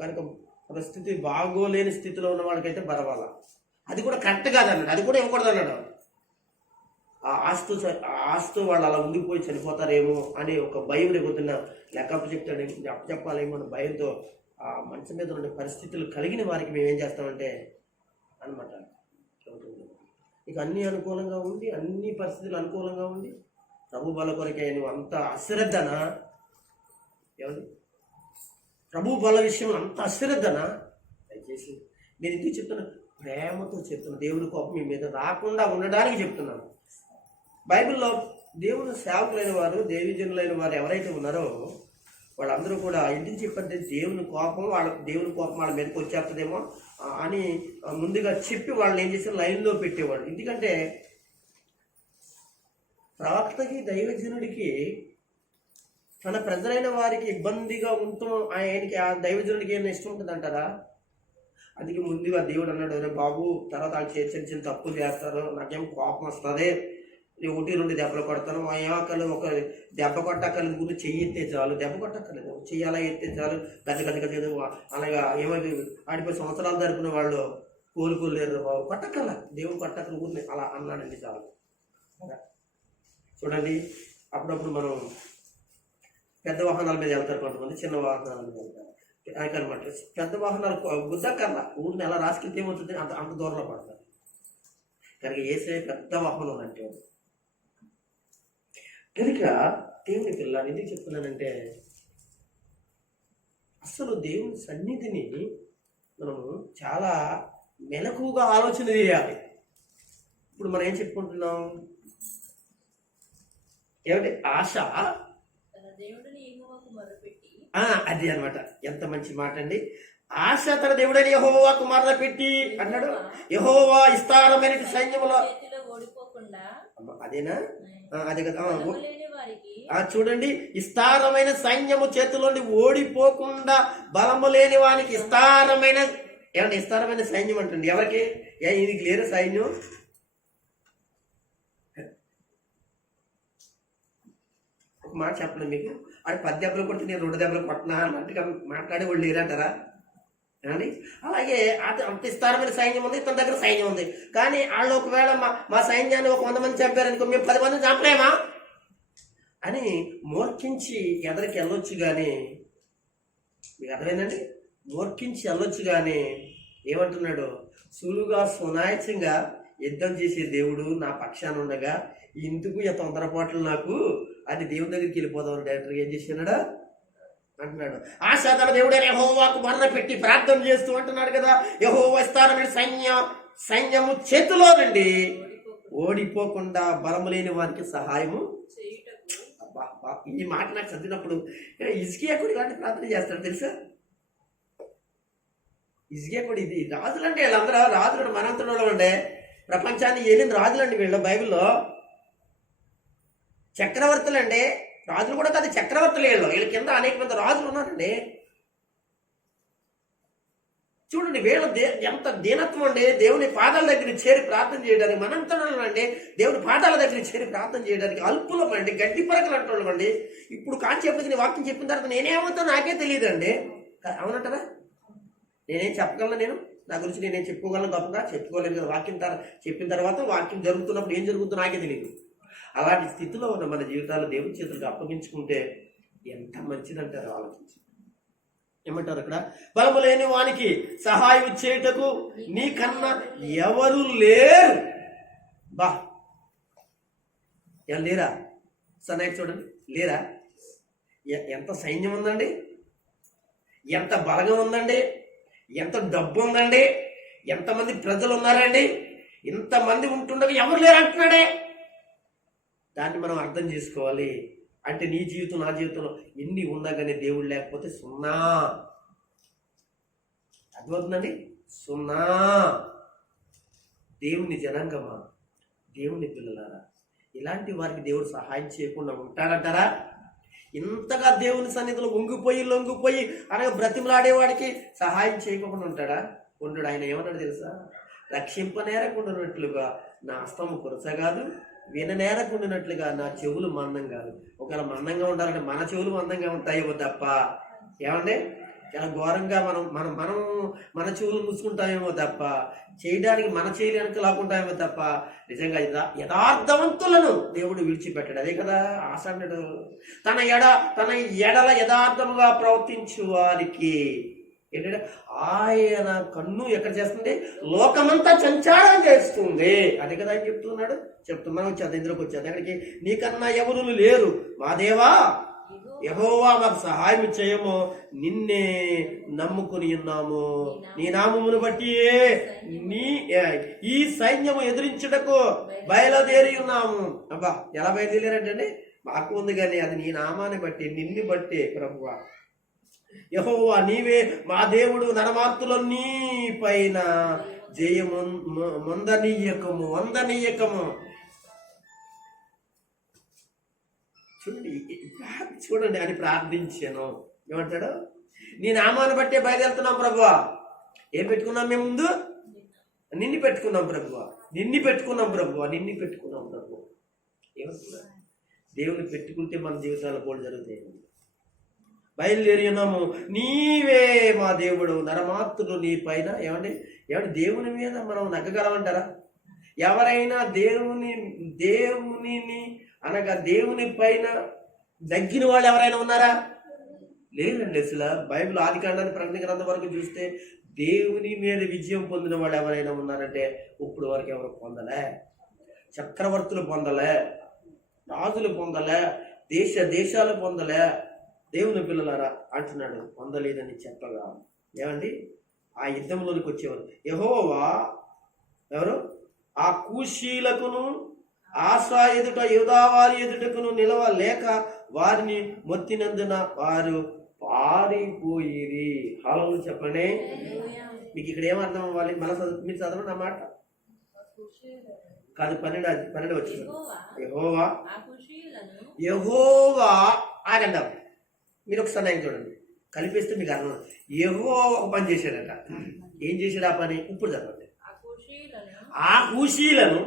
కనుక పరిస్థితి బాగోలేని స్థితిలో ఉన్న వాళ్ళకైతే బరవాల. అది కూడా కరెక్ట్ కాదన్నాడు, అది కూడా ఇవ్వకూడదు అన్నాడు. ఆస్తు వాళ్ళు అలా ఉండిపోయి చనిపోతారేమో అని ఒక భయం రేపొద్దున్న లెక్కప్పు చెప్తాడు, చెప్పాలేమో అని భయంతో ఆ మంచం మీద ఉండే పరిస్థితులు కలిగిన వారికి మేము ఏం చేస్తామంటే అనమాట. ఇక అన్నీ అనుకూలంగా ఉండి, అన్ని పరిస్థితులు అనుకూలంగా ఉండి ప్రభు బల కొరకే నువ్వు అంత అశ్రద్ధనా? ఏమండి, ప్రభు బల విషయం అంత అశ్రద్ధనా? దయచేసి నేను ఎందుకు చెప్తున్నా? ప్రేమతో చెప్తున్నా, దేవుడి కోపం మీ మీద రాకుండా ఉండడానికి చెప్తున్నాను. బైబిల్లో దేవుని సేవకులైన వారు, దేవీజనులైన వారు ఎవరైతే ఉన్నారో వాళ్ళందరూ కూడా ఎందుకు చెప్పంటే దేవుని కోపం వాళ్ళ మీదకి వచ్చేస్తుందేమో అని ముందుగా చెప్పి వాళ్ళని ఏం చేశారు, లైన్లో పెట్టేవాడు. ఎందుకంటే ప్రవక్తకి దైవజనుడికి తన ప్రజలైన వారికి ఇబ్బందిగా ఉంటూ ఆయనకి ఆ దైవజనుడికి ఏమైనా ఇష్టం ఉంటుంది అంటారా? అందుకే ముందుగా దేవుడు అన్నాడు, రే బాబు తర్వాత వాళ్ళు చిన్న చిన్న తప్పులు చేస్తారు, నాకేం కోపం వస్తుంది, 1-2 దెబ్బలు కొడతాను, ఏమక్కర్లేదు, ఒక దెబ్బ కొట్టక్కర్లేదు, ముందు చెయ్యి ఎత్తే చాలు, దెబ్బ కొట్టక్కర్లేదు, చెయ్యాలా ఎత్తే చాలు, గది అలాగా ఏమైంది 10 సంవత్సరాలు జరుపుకునే వాళ్ళు కోలుకోలేరు, కొట్టక్కర్లా, దేవుడు కొట్టక్కర్లు ఊరిని అలా అన్నాడండి చాలు. చూడండి, అప్పుడప్పుడు మనం పెద్ద వాహనాల మీద వెళ్తారు, కొంతమంది చిన్న వాహనాల మీద వెళ్తారు అనమాట. పెద్ద వాహనాలు గుద్దక్కర్లా, ఊరిని ఎలా రాసుకెళ్తే ఏమవుతుంది, అంత దూరంలో పడతారు. కనుక ఏసే పెద్ద వాహనం అంటే కనుక దేవుని పిల్లలు ఎందుకు చెప్తున్నానంటే అసలు దేవుని సన్నిధిని మనము చాలా మెలకుగా ఆలోచన చేయాలి. ఇప్పుడు మనం ఏం చెప్పుకుంటున్నాం? ఏమిటి? ఆశ. అది అన్నమాట. ఎంత మంచి మాట అండి. ఆశ తన దేవుడని యెహోవాకు మొరపెట్టి అన్నాడు. యెహోవా విస్తారమైన సైన్యములో అదేనా? అదే కదా. చూడండి, విస్తారమైన సైన్యము చేతిలోని ఓడిపోకుండా బలము లేని వానికి విస్తారమైన ఏమంటే విస్తారమైన సైన్యం అంటుంది. ఎవరికి? ఇది లేరు సైన్యం. ఒక మాట చెప్పండి మీకు, అది 10 దెబ్బలు కొట్టి నేను 2 దెబ్బలు కొట్టినా అన్నట్టుగా మాట్లాడే వాళ్ళు లేరంటారా? అండి అలాగే అంత విస్తారమైన సైన్యం ఉంది, ఇతని దగ్గర సైన్యం ఉంది. కానీ వాళ్ళు ఒకవేళ మా సైన్యాన్ని 100 మంది చంపారనుకో, మేము 10 మందిని చంపలేమా అని మూర్ఖించి ఎదరికి వెళ్ళొచ్చు. కానీ మీకు అర్థమైందండి? మూర్ఖించి వెళ్ళొచ్చు. కానీ ఏమంటున్నాడు? సులువుగా సునాయసంగా యుద్ధం చేసే దేవుడు నా పక్షాన ఉండగా ఎందుకు ఈ తొందరపాట్లు నాకు అని దేవుని దగ్గరికి వెళ్ళిపోదాం డైరెక్టర్ ఏం చేసినాడా అంటున్నాడు. ఆశ తన దేవుడైన యెహోవాకు మొరపెట్టి ప్రార్థన చేస్తూ అంటున్నాడు కదా, యెహోవా విస్తారమైన సైన్యము చేతిలో నుండి ఓడిపోకుండా బలము లేని వారికి సహాయము. ఈ మాట నాకు చదివినప్పుడు హిజ్కియా కూడా ఇలాంటి ప్రార్థన చేస్తాడు తెలుసా? హిజ్కియా కూడా ఇది రాజులు అంటే వీళ్ళందరూ రాజులు మనంతరంలో ఉండే ప్రపంచాన్ని ఏలిన రాజులండి వీళ్ళు. బైబిల్లో చక్రవర్తులు అండి, రాజులు కూడా కాదు, చక్రవర్తులు వీళ్ళ కింద అనేక మంది రాజులు ఉన్నారండి. చూడండి వీళ్ళ ఎంత దీనత్వం అండి. దేవుని పాదాల దగ్గర చేరి ప్రార్థన చేయడానికి, మనంతరం అండి దేవుని పాదాల దగ్గర చేరి ప్రార్థన చేయడానికి అల్పులం అండి, గడ్డి పరకలు అంటున్నాం అండి. ఇప్పుడు కాసేపటికి నీ వాక్యం చెప్పిన తర్వాత నేనేమవుతానో నాకే తెలియదు అండి. అవునంటారా? నేనేం చెప్పగలను? నేను నా గురించి నేనేం చెప్పుకోగలను? గొప్పగా చెప్పుకోలేను కదా. వాక్యం చెప్పిన తర్వాత వాక్యం జరుగుతున్నప్పుడు ఏం జరుగుతుందో నాకే తెలియదు. అలాంటి స్థితిలో ఉన్న మన జీవితాలు దేవుని చేతులకు అప్పగించుకుంటే ఎంత మంచిదంటారు. ఆలోచించి ఏమంటారు అక్కడ? బలము లేని వానికి సహాయం చేయుటకు నీకన్నా ఎవరు లేరు. బా, లేరా? సన్నాయి చూడండి, లేరా? ఎంత సైన్యం ఉందండి, ఎంత బలంగా ఉందండి, ఎంత డబ్బు ఉందండి, ఎంతమంది ప్రజలు ఉన్నారండి, ఇంతమంది ఉంటుండగా ఎవరు లేరు అంటున్నాడే. దాన్ని మనం అర్థం చేసుకోవాలి. అంటే నీ జీవితం నా జీవితంలో ఎన్ని ఉన్నా కానీ దేవుడు లేకపోతే సున్నా. అర్థమవుతుందండి? సున్నా. దేవుని జనాంగమా, దేవుని పిల్లలారా, ఇలాంటి వారికి దేవుడు సహాయం చేయకుండా ఉంటారంటారా? ఇంతగా దేవుని సన్నిధిలో లొంగిపోయి అనగా బ్రతిమలాడేవాడికి సహాయం చేయకుండా ఉంటాడా? ఉండడు. ఆయన ఏమన్నాడు తెలుసా? రక్షింపనేరకుండానట్లుగా నా హస్తము కొరసగాదు, విననేరకుండానట్లుగా నా చెవులు మందం కాదు. ఒకవేళ మందంగా ఉండాలంటే మన చెవులు మందంగా ఉంటాయేమో తప్ప, ఏమండి చాలా ఘోరంగా మన చెవులు మూసుకుంటామేమో తప్ప, చేయడానికి మన చేయి వెనక లాక్కుంటామేమో తప్ప, నిజంగా యథార్థవంతులను దేవుడు విడిచిపెట్టాడు. అదే కదా ఆశ అన్నాడు. తన ఎడల యథార్థముగా ప్రవర్తించు వారికి ఏంటంటే ఆయన కన్ను ఎక్కడ చేస్తుంది? లోకమంతా సంచారం చేస్తుంది. అదే కదా ఆయన చెప్తున్నాను. వచ్చేది ఇందులోకి వచ్చేది ఎక్కడికి? నీకన్నా ఎవరు లేరు మా దేవా, యెహోవా మాకు సహాయం చేయము, నిన్నే నమ్ముకుని ఉన్నాము. నీ నామమును బట్టి ఈ సైన్యము ఎదిరించుటకు బయలుదేరి ఉన్నాము. అబ్బా, ఎలా బయలుదేరారంటే మాకు ఉంది కానీ అది నీ నామాన్ని బట్టి, నిన్ను బట్టి ప్రభువా. యెహోవా నీవే మా దేవుడు, నరమార్తులు నీ పైన జయము వందనీయకము. చూడండి అని ప్రార్థించాను. ఏమంటాడు? నీ నామాన్ని బట్టే బయలుదేరుతున్నాం ప్రభువా. ఏం పెట్టుకున్నాం మేము ముందు? నిన్ను పెట్టుకున్నాం ప్రభువా. నిన్ను పెట్టుకున్నాం ప్రభు. ఏమంటున్నా? దేవుని పెట్టుకుంటే మన జీవితాలు కూడా జరుగుతాయి. బయలుదేరి ఉన్నాము, నీవే మా దేవుడు, నరమాత్రులు నీ పైన. ఏమండి దేవుని మీద మనం నగ్గగలమంటారా? ఎవరైనా దేవునిని అనగా దేవుని పైన దగ్గిన వాళ్ళు ఎవరైనా ఉన్నారా? లేదండి. అసలు బైబిల్ ఆదికాండాన్ని ప్రకటన గ్రంథం వరకు చూస్తే దేవుని మీద విజయం పొందిన వాళ్ళు ఎవరైనా ఉన్నారంటే ఇప్పుడు వరకు ఎవరు పొందలే. చక్రవర్తులు పొందలే, రాజులు పొందలే, దేశాలు పొందలే. దేవుని పిల్లలారా అంటున్నాడు, పొందలేదని చెప్పగా. ఏమండి? ఆ యుద్ధంలోనికి వచ్చేవారు యెహోవా ఎవరు? ఆ కూషీలకును ఆశా ఎదుట యూదావారి ఎదుటకును నిలవలేక వారిని మొత్తినందున వారు పారిపోయిరి. హల్లెలూయా చెప్పండి. మీకు ఇక్కడ ఏమర్థం అవ్వాలి? మీరు చదవండి నా మాట. కాదు, 12 వచ్చింది. యెహోవా ఆగండి. మీరు ఒకసారి ఆయన చూడండి, కలిపేస్తే మీకు అర్థం. యెహోవా ఒక పని చేశాడట. ఏం చేశాడు ఆ పని? ఇప్పుడు చదవండి. ఆ కూషీలను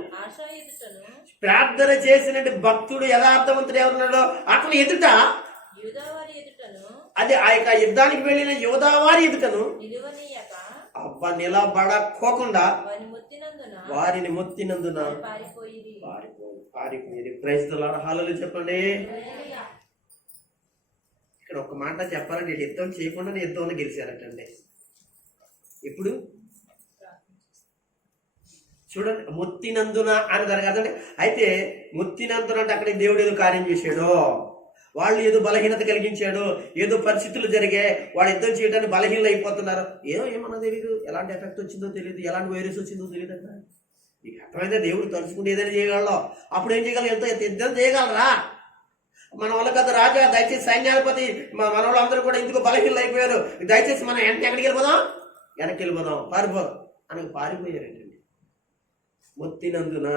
ప్రార్థన చేసినట్టు భక్తుడు యథార్థవంతుడు ఎవరున్నాడో అతను ఎదుట, అది ఆ యొక్క యుద్ధానికి వెళ్ళిన యోధావారి ఎదుటను నిలబడకోకుండా వారిని మొత్తినందున పారిపోయి. Praise the lord. హల్లెలూయా చెప్పండి. ఇక్కడ ఒక మాట చెప్పాలంటే యుద్ధం చేయకుండా యుద్ధంలో గెలిచారటండి. ఇప్పుడు చూడండి, మొత్తినందున అని దాని కదండి. అయితే మొత్తినందున అంటే అక్కడ దేవుడు ఏదో కార్యం చేశాడు, వాళ్ళు ఏదో బలహీనత కలిగించాడు, ఏదో పరిస్థితులు జరిగాయి, వాళ్ళు యుద్ధం చేయడానికి బలహీనలు అయిపోతున్నారు. ఏమన్నా తెలియదు, ఎలాంటి ఎఫెక్ట్ వచ్చిందో తెలియదు, ఎలాంటి వైరస్ వచ్చిందో తెలియదు. అక్కడ మీకు అర్థమైతే దేవుడు తలుచుకుంటే ఏదైనా చేయగలరు. అప్పుడు ఏం చేయగలరు? యుద్ధం చేయగలరా? మన వాళ్ళ కదా రాజా, దయచేసి సైన్యాధిపతి, మన వాళ్ళందరూ కూడా ఎందుకు బలహీనలు అయిపోయారు, దయచేసి మనం ఎక్కడికి వెళ్ళిపోదాం, పారిపోదాం అని పారిపోయారండి. మొత్తినందున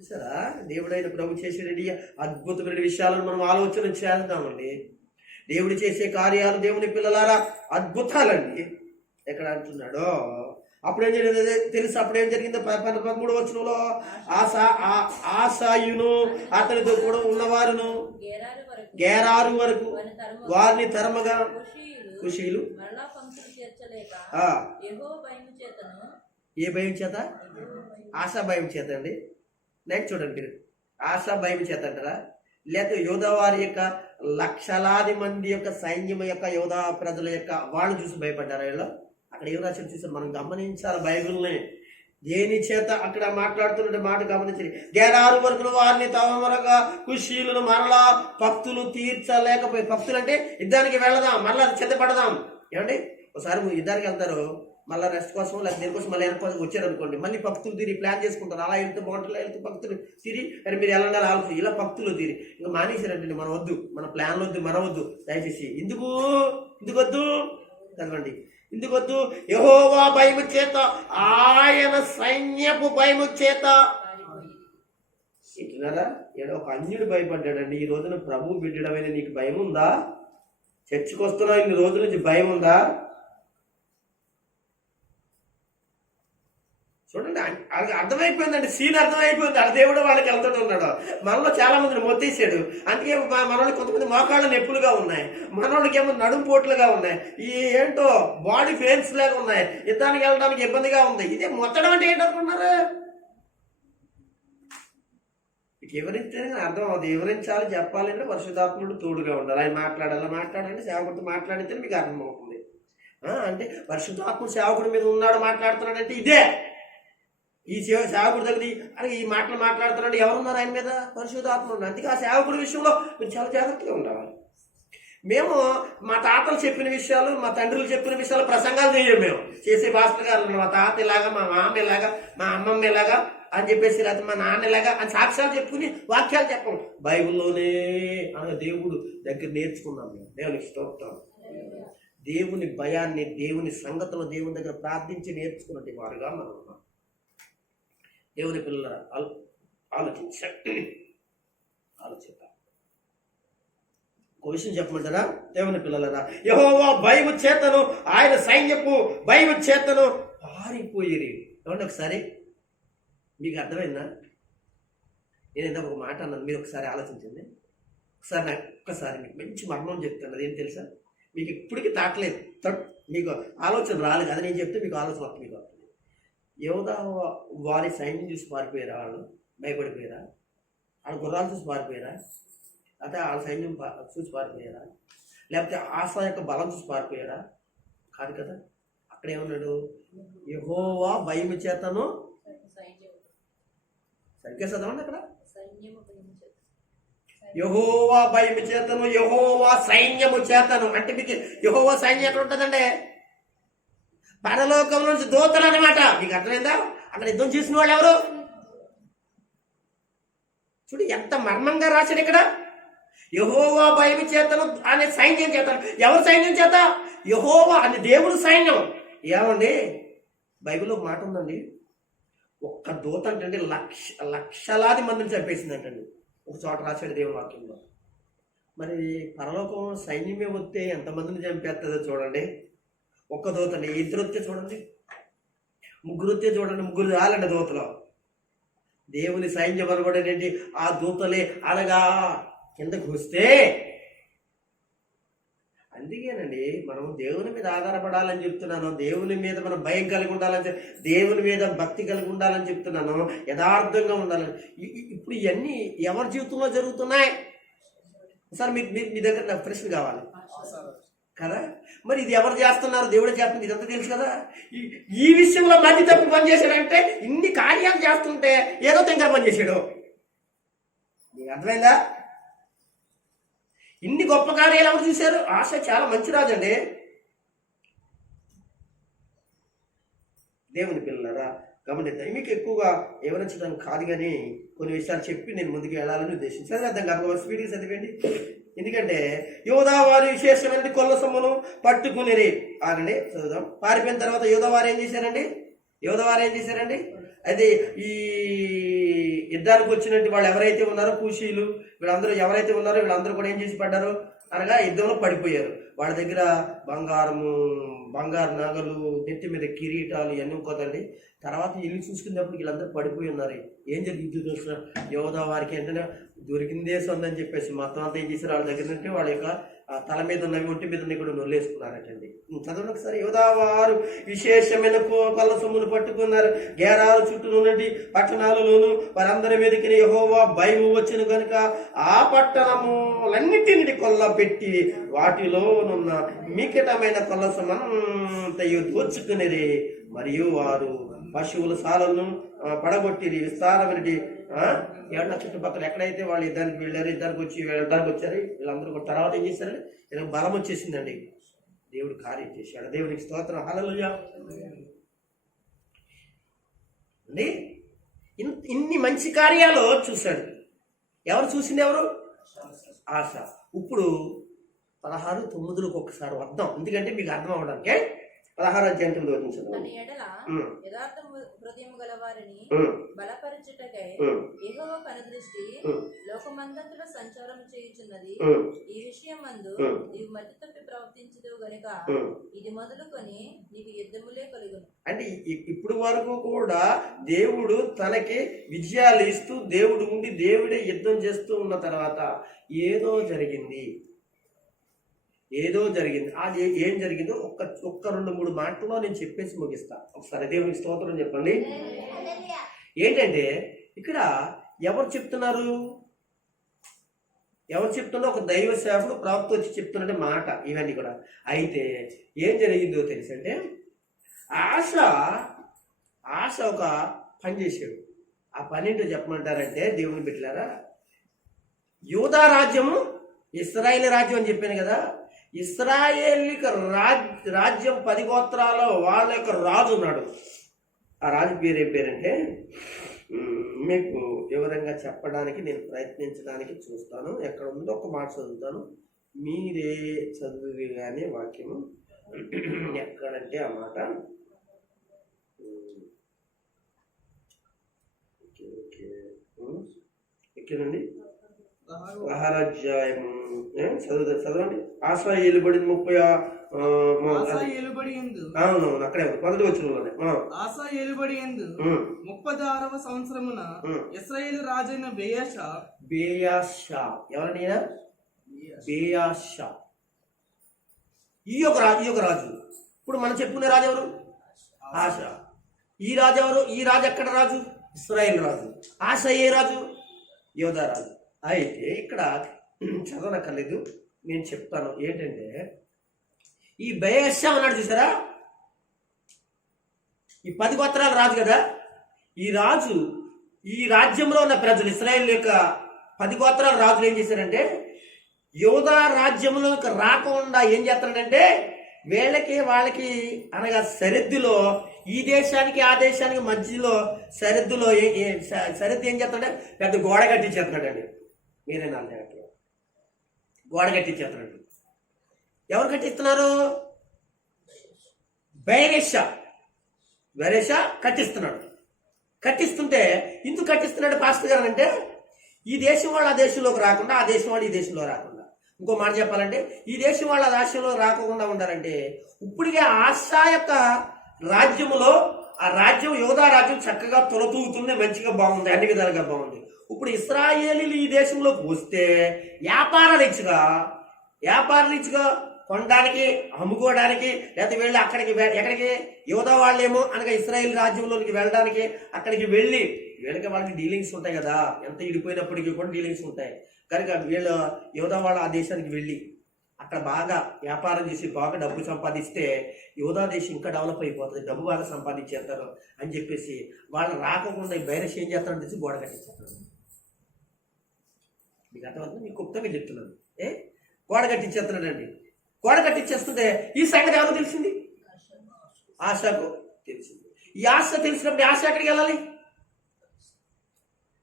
చూసారా, దేవుడైన ప్రభు చేసేటి అద్భుతమైన విషయాలను మనం ఆలోచన చేద్దామండి. దేవుడు చేసే కార్యాలు దేవుని పిల్లలారా అద్భుతాలండి. ఎక్కడ అంటున్నాడో అప్పుడు ఏం జరిగింది తెలుసు. అప్పుడు ఏం జరిగిందో 13వ వచనంలో ఆసాయును అతనితో కూడా ఉన్నవారును గేరారు వరకు వారిని తరమగా ఖుషీలు ఏ భయం చేత? ఆశా భయం చేత అండి. నెక్స్ట్ చూడండి, ఆశా భయం చేత అంటారా? లేకపోతే యోధా వారి యొక్క లక్షలాది మంది యొక్క సైన్యం యొక్క యోధా ప్రజల యొక్క వాళ్ళు చూసి భయపడ్డారా? వీళ్ళు అక్కడ ఏం రాశారు చూసారు? మనం గమనించాలి బైబిల్ని. దేని చేత అక్కడ మాట్లాడుతున్న మాట గమనించాలి. గేరారు వరకు వారిని తమరగా ఖుషీలను మరలా భక్తులు తీర్చలేకపోయి. భక్తులు అంటే యుద్ధానికి వెళదాం, మరలా చెత్తపడదాం. ఏమండి ఒకసారి యుద్ధానికి వెళ్తారు, మళ్ళీ రెస్ట్ కోసం లేకపోతే దేనికోసం మళ్ళీ వెనక వచ్చారు అనుకోండి, మళ్ళీ భక్తులు తీరి ప్లాన్ చేసుకుంటారు. అలా వెళ్తే బాగుంటుంది, వెళ్తే భక్తులు తీరి అని మీరు ఎలా ఉండాలి ఆలోచన. ఇలా భక్తులు తీరి ఇంకా మానేశారంటే మనం వద్దు, మన ప్లాన్లు వద్దు, మన వద్దు దయచేసి. ఎందుకు వద్దు చదవండి. ఎందుకొద్దు? యెహోవా భయము చేత, ఆయన సైన్యపు భయము చేత. ఇట్లరా ఏదో ఒక అన్యుడు భయపడ్డాడండి. ఈ రోజున ప్రభు బిడ్డడమైన నీకు భయం ఉందా? చర్చికి వస్తున్నావు ఇన్ని రోజుల నుంచి భయం ఉందా? చూడండి, అర్థమైపోయిందండి, సీన్ అర్థమైపోయింది. ఆ దేవుడు వాళ్ళకి వెళ్తూ ఉన్నాడు. మనలో చాలా మందిని మొత్తేసాడు. అందుకే మనోళ్ళకి కొంతమంది మోకాళ్ళు నొప్పులుగా ఉన్నాయి, మనోళ్ళకి ఏమో నడుంపోట్లుగా ఉన్నాయి, ఈ ఏంటో బాడీ పెయిన్స్ లాగా ఉన్నాయి, యుద్ధానికి వెళ్ళడానికి ఇబ్బందిగా ఉంది. ఇదే మొత్తడం అంటే ఏంటనుకున్నారు? వివరిస్తే అర్థం అవుతుంది. వివరించాలి, చెప్పాలి అంటే పరిశుద్ధాత్ముడు తోడుగా ఉండాలి. ఆయన మాట్లాడాలంటే సేవకుడితో మాట్లాడితే మీకు అర్థమవుతుంది. అంటే పరిశుద్ధాత్ముడు సేవకుడి మీద ఉన్నాడు మాట్లాడుతున్నాడంటే ఇదే. ఈ సేవకుడి దగ్గర అలాగే ఈ మాటలు మాట్లాడుతున్నాడు, ఎవరున్నారు ఆయన మీద? పరిశుద్ధాత్ముడు. అందుకే ఆ సేవకుడి విషయంలో మీరు చాలా జాగ్రత్తగా ఉండాలి. మేము మా తాతలు చెప్పిన విషయాలు, మా తండ్రులు చెప్పిన విషయాలు ప్రసంగాలు చేయము. మేము చేసే పాస్టర్ గారు మా తాత ఇలాగా, మా మామ ఇలాగా, మా అమ్మమ్మ ఇలాగా అని చెప్పేసి, లేకపోతే మా నాన్న ఇలాగా అని సాక్ష్యాలు చెప్పుకుని వాక్యాలు చెప్పము. బైబిల్లోనే దేవుడు దగ్గర నేర్చుకున్నాం మేము. దేవునికి స్తోత్రం. దేవుని భయాన్ని, దేవుని సంగతులు దేవుని దగ్గర ప్రార్థించి నేర్చుకున్నట్టు వారుగా మనం ఉన్నాం. దేవుని పిల్లల ఆలోచిద్దాం. ఒక విషయం చెప్పమంటారా? దేవుని పిల్లలరా, యెహోవా భయము చేతను, ఆయన సైన్యపు భయము చేతను పారిపోయిరి. ఏమంటే ఒకసారి మీకు అర్థమైందా? నేను ఇందాక ఒక మాట అన్నాను, మీరు ఒకసారి ఆలోచించండి. ఒక్కసారి మీకు మంచి మర్మం చెప్తాను. అదేం తెలుసా? మీకు ఇప్పటికీ తాకలేదు, మీకు ఆలోచన రాలేదు. అది నేను చెప్తే మీకు ఆలోచన వస్తుంది. మీకు యోధా వారి సైన్యం చూసి పారిపోయారా? వాళ్ళు భయపడిపోయారా? వాళ్ళ గుర్రాలు చూసి పారిపోయారా? అంటే వాళ్ళ సైన్యం చూసి పారిపోయారా? లేకపోతే ఆశ యొక్క బలం చూసి పారిపోయారా? కాదు కదా. అక్కడ ఏమన్నాడు? యెహోవా భయము చేతను, సరిగ్గా చదవండి అక్కడ, యెహోవా భయము చేతను, యెహోవా సైన్యము చేతను. అంటే మీకు యెహోవా సైన్యం ఎక్కడ ఉంటుందండి? పరలోకం నుంచి దూతలు అనమాట. మీకు అర్థమైందా? అక్కడ యుద్ధం చేసిన వాళ్ళు ఎవరు? చూడు ఎంత మర్మంగా రాశాడు ఇక్కడ. యెహోవా భయము చేతను అనే సైన్యం చేతను. ఎవరు సైన్యం చేత? యెహోవా అని దేవుడు సైన్యం. ఏమండి బైబిల్లో మాట ఉందండి, ఒక్క దూత అంటే లక్షలాది మందిని చంపేసిందంటండి. ఒక చోట రాశాడు దేవుని వాక్యంలో. మరి పరలోకం సైన్యమే వస్తే ఎంతమందిని చంపేస్తుందో చూడండి. ఒక్క దూతండి. ఇద్దరు వస్తే చూడండి, ముగ్గురు వస్తే చూడండి, ముగ్గురు చాలండి దూతలో. దేవుని సైన్యం అనబడేంటి ఆ దూతలే అనగా కిందకు వస్తే. అందుకేనండి మనం దేవుని మీద ఆధారపడాలని చెప్తున్నాను. దేవుని మీద మనం భయం కలిగి ఉండాలని, దేవుని మీద భక్తి కలిగి ఉండాలని చెప్తున్నాను. యథార్థంగా ఉండాలని. ఇప్పుడు ఇవన్నీ ఎవరి జీవితంలో జరుగుతున్నాయి? సార్ మీ దగ్గర నాకు ప్రశ్న కావాలి కదా. మరి ఇది ఎవరు చేస్తున్నారు? దేవుడే చేస్తుంది. ఇదంతా తెలుసు కదా. ఈ విషయంలో మధ్య తప్పు పని చేశాడంటే, ఇన్ని కార్యాలు చేస్తుంటే ఏదో తెంగా పని చేశాడు. మీకు అర్థమైందా? ఇన్ని గొప్ప కార్యాలు ఎవరు చూశారు? ఆశ చాలా మంచి రాజు అండి. దేవుని పిల్లలారా గమనిద్దాం. మీకు ఎక్కువగా వివరించడానికి కాదు, కానీ కొన్ని విషయాలు చెప్పి నేను ముందుకు వెళ్ళాలని ఉద్దేశించాను. అర్థం కాదు, స్పీడ్గా చదివండి. ఎందుకంటే యోధా వారి విశేషమైన కొల్ల సొమ్మును పట్టుకునేది ఆనండి. చదువుదాం. పారిపోయిన తర్వాత యోధా వారు ఏం చేశారండి? అయితే ఈ యుద్ధానికి వచ్చినట్టు వాళ్ళు ఎవరైతే ఉన్నారో కూషీలు వీళ్ళందరూ ఎవరైతే ఉన్నారో వీళ్ళందరూ కూడా ఏం చేసి పడ్డారు అనగా యుద్ధంలో పడిపోయారు. వాళ్ళ దగ్గర బంగారు నగలు, నెత్తి మీద కిరీటాలు ఇవన్నీ ఇంకోదండి. తర్వాత ఇల్లు చూసుకున్నప్పుడు వీళ్ళందరూ పడిపోయి ఉన్నారు. ఏం జరిగింది చూసిన యోధా వారికి ఏంటంటే దొరికిందే సొందని చెప్పేసి మొత్తం అంతా ఏం చేశారు, వాళ్ళ దగ్గర నుండి వాళ్ళ యొక్క తల మీద ఉన్నవి ఒంటి మీద ఉన్నవి కూడా నొల్లేసుకున్నారటండి. చదవండి ఒకసారి. యోధా వారు విశేషమైన కొల్ల సొమ్మును పట్టుకున్నారు. గేరాలు చుట్టూ ఉన్నటి పట్టణాలలోను వారందరి మీదకి యెహోవా భయము వచ్చిన కనుక ఆ పట్టణములన్నిటిని కొల్ల పెట్టి వాటిలోనున్న మికటమైన కొల్ల సొమ్మంతయు దోచుకునేది. మరియు వారు పశువుల సాలను పడగొట్టిరి. విస్తారమైన ఏళ్ళ చుట్టుపక్కల ఎక్కడైతే వాళ్ళు యుద్ధానికి వెళ్ళారు, యుద్ధానికి వచ్చారు వీళ్ళందరూ కూడా. తర్వాత ఏం చేశారండి, వీళ్ళకి బలం వచ్చేసిందండి. దేవుడు కార్యం చేశాడు. దేవుడికి స్తోత్రం. హల్లెలూయా అండి. ఇన్ని మంచి కార్యాలు చూశాడు. ఎవరు చూసింది? ఎవరు? ఆశ. ఇప్పుడు 16:9 ఒకసారి వద్దాం, ఎందుకంటే మీకు అర్థం అవ్వడానికి. 16 అధ్యాయం తన ఎడల యథార్థ హృదయము గల వారిని బలపరచుటకై యెహోవా కనుదృష్టి లోకమందంతటా సంచారం చేయుచున్నది. ఈ విషయం మందు నీవు మతి తప్పి ప్రవర్తించదు గనుక ఇది మొదలుకొని నీకు యుద్ధములే కలుగును. అంటే ఇప్పుడు వరకు కూడా దేవుడు తనకి విజయాలు ఇస్తూ దేవుడు ఉండి దేవుడే యుద్ధం చేస్తూ ఉన్న తర్వాత ఏదో జరిగింది. అది ఏం జరిగిందో ఒక్క 2-3 మాటల్లో నేను చెప్పేసి ముగిస్తా. ఒకసారి దేవునికి స్తోత్రం చెప్పండి. ఏంటంటే ఇక్కడ ఎవరు చెప్తున్నారు? ఒక దైవ సేవకుడు ప్రవక్త వచ్చి చెప్తున్నట్టు మాట ఇవన్నీ కూడా. అయితే ఏం జరిగిందో తెలుసంటే, ఆశ ఒక పని చేశాడు. ఆ పని ఏంటో చెప్పమంటారంటే, దేవుని బిడ్డలారా, యూదా రాజ్యము ఇశ్రాయేలు రాజ్యం అని చెప్పాను కదా. ఇశ్రాయేలుకి రాజ్యం 10 గోత్రాల్లో వాళ్ళ యొక్క రాజు ఉన్నాడు. ఆ రాజు పేరు ఏం పేరంటే మీకు వివరంగా చెప్పడానికి నేను ప్రయత్నించడానికి చూస్తాను. ఎక్కడ ఉందో ఒక మాట చదువుతాను, మీరే చదువుగానే వాక్యము ఎక్కడంటే ఆ మాట. ఎక్కడండి? 16 అధ్యాయము చదవండి. ఆశ ఏలుబడింది 30. అవును, అక్కడే 10వ వచనంలోనే. ఆసా ఏలుబడి యందు 36వ సంవత్సరమున ఇశ్రాయేలు రాజైన బేయాషా ఎవరనైనా బేయాషా ఈ యొక్క రాజు. ఇప్పుడు మనం చెప్పుకునే రాజు ఎవరు? ఆశ. ఈ రాజు ఎవరు? ఈ రాజు ఎక్కడ రాజు? ఇశ్రాయేలు రాజు. ఆశ ఏ రాజు? యోధా రాజు. అయితే ఇక్కడ చదవనక్కర్లేదు, నేను చెప్తాను. ఏంటంటే ఈ బయషా అన్నాడు చూసారా, ఈ 10 గోత్రాల రాజు కదా. ఈ రాజు ఈ రాజ్యంలో ఉన్న ప్రజలు, ఇశ్రాయేలు యొక్క 10 గోత్రాల రాజులు ఏం చేశారంటే, యోధా రాజ్యంలోకి రాకుండా ఏం చేస్తారంటే, వాళ్ళకి అనగా సరిహద్దులో, ఈ దేశానికి ఆ దేశానికి మధ్యలో సరిహద్దులో సరిహద్దు ఏం చేస్తాడంటే పెద్ద గోడ కట్టించేస్తున్నాడండి. మీరే నా గోడ కట్టించేస్తున్నాడు. ఎవరు కట్టిస్తున్నారు? బెరేషా కట్టిస్తున్నాడు. కట్టిస్తుంటే ఎందుకు కట్టిస్తున్నాడు పాస్టర్ గారు అంటే, ఈ దేశం వాళ్ళు ఆ దేశంలోకి రాకుండా, ఆ దేశం వాళ్ళు ఈ దేశంలో రాకుండా. ఇంకో మాట చెప్పాలంటే, ఈ దేశం వాళ్ళు ఆ దేశంలో రాకుండా ఉండాలంటే, ఇప్పటికే ఆశా యొక్క రాజ్యములో ఆ రాజ్యం, యోధా రాజ్యం చక్కగా తొలతూగుతుంది, మంచిగా బాగుంది, అన్ని విధాలుగా బాగుంది. ఇప్పుడు ఇశ్రాయేలీలు ఈ దేశంలోకి వస్తే వ్యాపార రీతిగా కొనడానికి, అమ్ముకోవడానికి, లేకపోతే వెళ్ళి ఎక్కడికి యోధా వాళ్ళేమో అనగా ఇశ్రాయేల్ రాజ్యంలోకి వెళ్ళడానికి అక్కడికి వెళ్ళి వాళ్ళకి డీలింగ్స్ ఉంటాయి కదా. ఎంత ఇడిపోయినప్పటికీ కూడా డీలింగ్స్ ఉంటాయి కనుక వీళ్ళు యోధా వాళ్ళ ఆ దేశానికి వెళ్ళి అక్కడ బాగా వ్యాపారం చేసి బాగా డబ్బు సంపాదిస్తే యోధా దేశం ఇంకా డెవలప్ అయిపోతుంది, డబ్బు బాగా సంపాదించేస్తారు అని చెప్పేసి వాళ్ళు రాకుండా ఈ బైరస్ ఏం చేస్తారని తెలిసి గోడ కట్టించేస్తారు. మీకు అర్థమవుతుంది? మీకు గుప్తంగా చెప్తున్నాను. గోడ కట్టించేస్తున్నాడండి. గోడ కట్టించేస్తుంటే ఈ సంగతి ఎవరు తెలిసింది? ఆశకు తెలిసింది. ఈ ఆశ తెలిసినప్పుడు ఆశ ఎక్కడికి వెళ్ళాలి?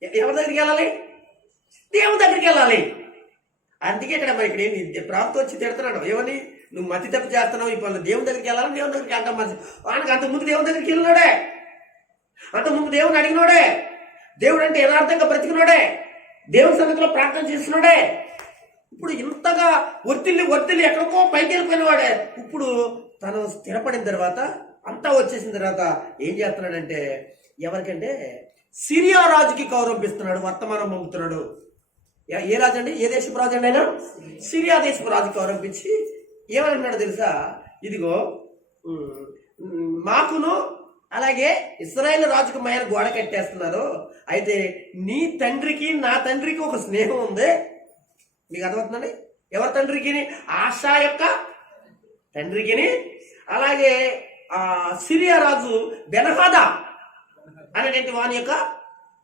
ఎవరి దగ్గరికి వెళ్ళాలి? దేవుని దగ్గరికి వెళ్ళాలి. అందుకే ఇక్కడ మరి ఇక్కడ ఏమి ప్రాప్తం వచ్చి తిడుతున్నాడు. ఏమని? నువ్వు మతి తప్పు చేస్తున్నావు, ఈ పనులు దేవుని దగ్గరికి వెళ్ళాలని దేవుని దగ్గరికి అంటాం. మనకి అంతకుముందు దేవుని దగ్గరికి వెళ్ళినాడే, అంతకుముందు దేవుని దేవుడు అంటే యథార్థంగా బ్రతికినాడే, దేవుని సన్నిధిలో ప్రార్థన చేస్తున్నాడే. ఇప్పుడు ఇంతగా ఒత్తిడి ఎక్కడికో పైకి వెళ్ళిపోయిన వాడే ఇప్పుడు తను స్థిరపడిన తర్వాత అంతా వచ్చేసిన తర్వాత ఏం చేస్తున్నాడంటే ఎవరికంటే సిరియా రాజుకి కౌరవిస్తున్నాడు, వర్తమానం పంపుతున్నాడు. ఏ రాజు అండి? ఏ దేశపు రాజు అండి? ఆయన సిరియా దేశపు రాజు కౌరవించి ఏమంటున్నాడు తెలుసా? ఇదిగో మాకును అలాగే ఇశ్రాయేలు రాజుకు మైన గోడ కట్టేస్తున్నారు. అయితే నీ తండ్రికి నా తండ్రికి ఒక స్నేహం ఉంది. మీకు అర్థమవుతుందండి? ఎవరి తండ్రికి? ఆశా యొక్క తండ్రికి, అలాగే సిరియా రాజు బెనహాదా అనేటువంటి వాని యొక్క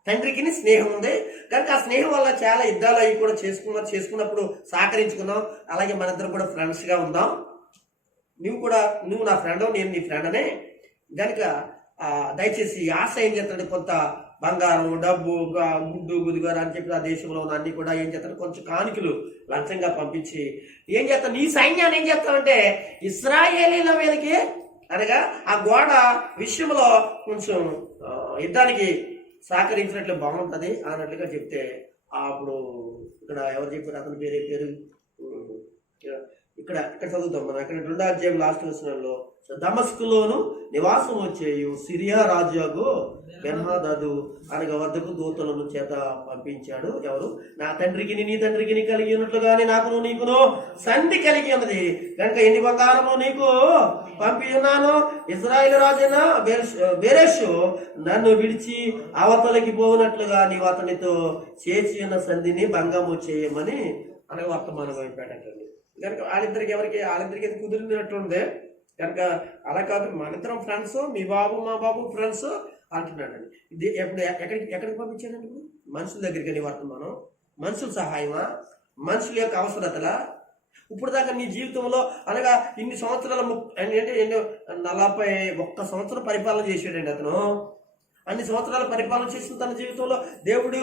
తండ్రికి స్నేహం ఉంది. కనుక ఆ స్నేహం వల్ల చాలా యుద్ధాలు అవి కూడా చేసుకున్నప్పుడు సహకరించుకున్నాం. అలాగే మనిద్దరం కూడా ఫ్రెండ్స్గా ఉందాం. నువ్వు నా ఫ్రెండ్, నేను నీ ఫ్రెండ్ అనే. కనుక దయచేసి ఆశ ఏం చేస్తాడు, కొంత బంగారం, డబ్బు, గుడ్డు గుదిగారు అని చెప్పి ఆ దేశంలో ఉన్న అన్ని కూడా ఏం చేస్తాడు, కొంచెం కానుకలు లంచంగా పంపించి ఏం చేస్తాడు, నీ సైన్యాన్ని ఏం చేస్తామంటే ఇశ్రాయేలీల మీదకి అనగా ఆ గోడ విషయంలో కొంచెం యుద్ధానికి సహకరించినట్లు బాగుంటుంది అన్నట్లుగా చెప్తే అప్పుడు ఇక్కడ ఎవరు చెప్పారు? అతని పేరు ఇక్కడ చదువుతాం మనం. అక్కడ 2వ అధ్యాయం లాస్ట్ వచనంలో దమస్కులోను నివాసం వచ్చేయు సిరియా రాజుకు బెన్హదదు అనగా వద్దకు దూతలను చేత పంపించాడు. ఎవరు? నా తండ్రికి నీ తండ్రికి కలిగి ఉన్నట్లుగానే నాకును నీకును సంధి కలిగి ఉన్నది కనుక ఎన్ని బంగారము నీకు పంపి ఉన్నాను. ఇశ్రాయేలు రాజైన బెరెషు నన్ను విడిచి అవతలకి పోనట్లుగా నీవు అతనితో చేసి ఉన్న సంధిని భంగము చేయమని అనగా వర్తమానం అయిపోయాడండి. కనుక వాళ్ళిద్దరికి కుదిరినట్లుంది. కనుక అలా కాదు, మన ఇద్దరం ఫ్రెండ్స్, మీ బాబు మా బాబు ఫ్రెండ్స్ అంటున్నాడండి. ఇది ఎక్కడికి పంపించాడండి? ఇప్పుడు మనుషుల దగ్గరికి వర్తమానం, మనుషుల సహాయమా, మనుషుల యొక్క అవసరతలా? ఇప్పుడు దాకా నీ జీవితంలో అనగా ఇన్ని సంవత్సరాల అంటే 41 సంవత్సరం పరిపాలన చేసాడండి అతను. అన్ని సంవత్సరాలు పరిపాలన చేసిన తన జీవితంలో దేవుడు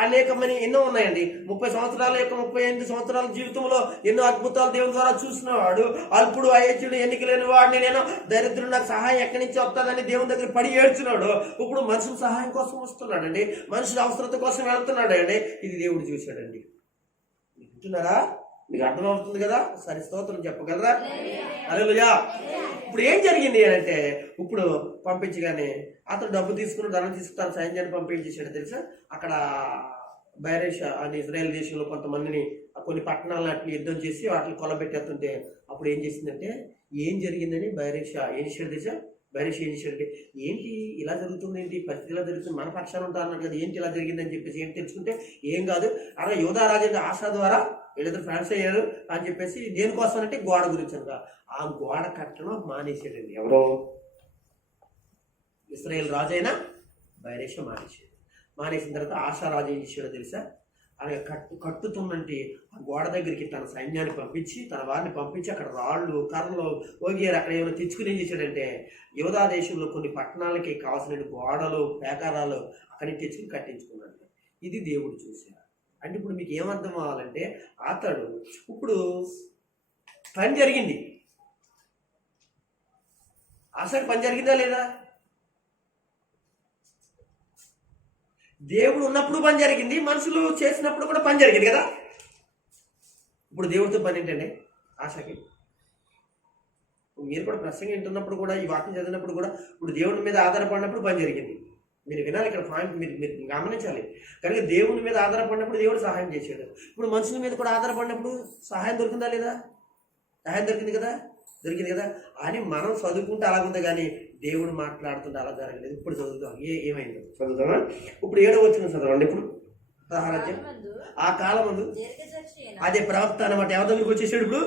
అనేకమైన ఎన్నో ఉన్నాయండి. 30 సంవత్సరాల యొక్క 38 సంవత్సరాల జీవితంలో ఎన్నో అద్భుతాలు దేవుని ద్వారా చూసినవాడు. అల్పుడు అయోధ్యుడు, ఎన్నికలేని వాడిని నేను, దరిద్రుడు, నాకు సహాయం ఎక్కడి నుంచి వస్తుందని దేవుని దగ్గర పడి ఏడ్చున్నాడు. ఇప్పుడు మనుషుల సహాయం కోసం వస్తున్నాడండి, మనుషుల అవసరత కోసం వెళ్తున్నాడు అండి. ఇది దేవుడు చూశాడండి. వింటున్నారా? మీకు అర్థమవుతుంది కదా? సరి స్తోత్రం చెప్పగలరా? హల్లెలూయా. ఇప్పుడు ఏం జరిగింది అంటే ఇప్పుడు పంపించగానే అతను డబ్బు తీసుకుని ధనం తీసుకుని సైన్యాన్ని పంపించేసాడు తెలుసా. అక్కడ బైరేష అని ఇజ్రాయెల్ దేశంలో కొంతమందిని కొన్ని పట్టణాలను అట్లా యుద్ధం చేసి వాటిని కొలబెట్టేస్తుంటే అప్పుడు ఏం చేసిందంటే ఏం జరిగిందని బైరేష ఏం చేశాడు తెలుసా. బైరేష ఏం చేశాడంటే ఏంటి ఇలా జరుగుతుంది, ఏంటి పరిస్థితి ఇలా జరుగుతుంది, మన పక్షాన ఉంటా అన్నాడు కదా, ఏంటి ఇలా జరిగిందని చెప్పేసి ఏంటి తెలుసుకుంటే ఏం కాదు అలా యోధారాజు ఆశ ద్వారా వీళ్ళిద్దరు ఫ్రెండ్స్ అయ్యారు అని చెప్పేసి దేనికోసం అంటే గోడ గురించి అనగా ఆ గోడ కట్టడం మానేసాడండి. ఎవరో ఇశ్రాయేల్ రాజు అయినా బైరేష మానేసాడు. మానేసిన తర్వాత ఆశారాజు ఏం చేశాడో తెలుసా. అలాగే కట్టుతున్నంటే ఆ గోడ దగ్గరికి తన సైన్యాన్ని పంపించి తన వారిని పంపించి అక్కడ రాళ్ళు, కర్రలు, ఓగేరు అక్కడ ఏమైనా తెచ్చుకుని ఏం చేశాడంటే యోధా దేశంలో కొన్ని పట్టణాలకి కావాల్సిన గోడలు, పేకారాలు అక్కడికి తెచ్చుకుని కట్టించుకున్నాడు. ఇది దేవుడు చూశాడు. అంటే ఇప్పుడు మీకు ఏమర్థం అవ్వాలంటే అతడు ఇప్పుడు పని జరిగింది, అసలు పని జరిగిందా లేదా? దేవుడు ఉన్నప్పుడు పని జరిగింది, మనుషులు చేసినప్పుడు కూడా పని జరిగింది కదా. ఇప్పుడు దేవుడితో పని ఏంటండి? ఆశకి మీరు కూడా ప్రసంగం వింటున్నప్పుడు కూడా ఈ వాక్యం చదివినప్పుడు కూడా ఇప్పుడు దేవుడి మీద ఆధారపడినప్పుడు పని జరిగింది. మీరు వినాలి, ఇక్కడ పాయింట్ మీరు గమనించాలి. కనుక దేవుని మీద ఆధారపడినప్పుడు దేవుడు సహాయం చేశాడు. ఇప్పుడు మనుషుల మీద కూడా ఆధారపడినప్పుడు సహాయం దొరికిందా లేదా? సహాయం దొరికింది కదా, దొరికింది కదా అని మనం చదువుకుంటే అలాగుంది, కానీ దేవుడు మాట్లాడుతుంటే అలా జరగలేదు. ఇప్పుడు చదువుతాం ఏమైందో చదువుతామా. ఇప్పుడు 7వ వచనం చదవండి. ఇప్పుడు 16 ఆ కాలం ముందు అదే ప్రవక్త అనమాట ఎవరి దగ్గరికి వచ్చేసాడు. ఇప్పుడు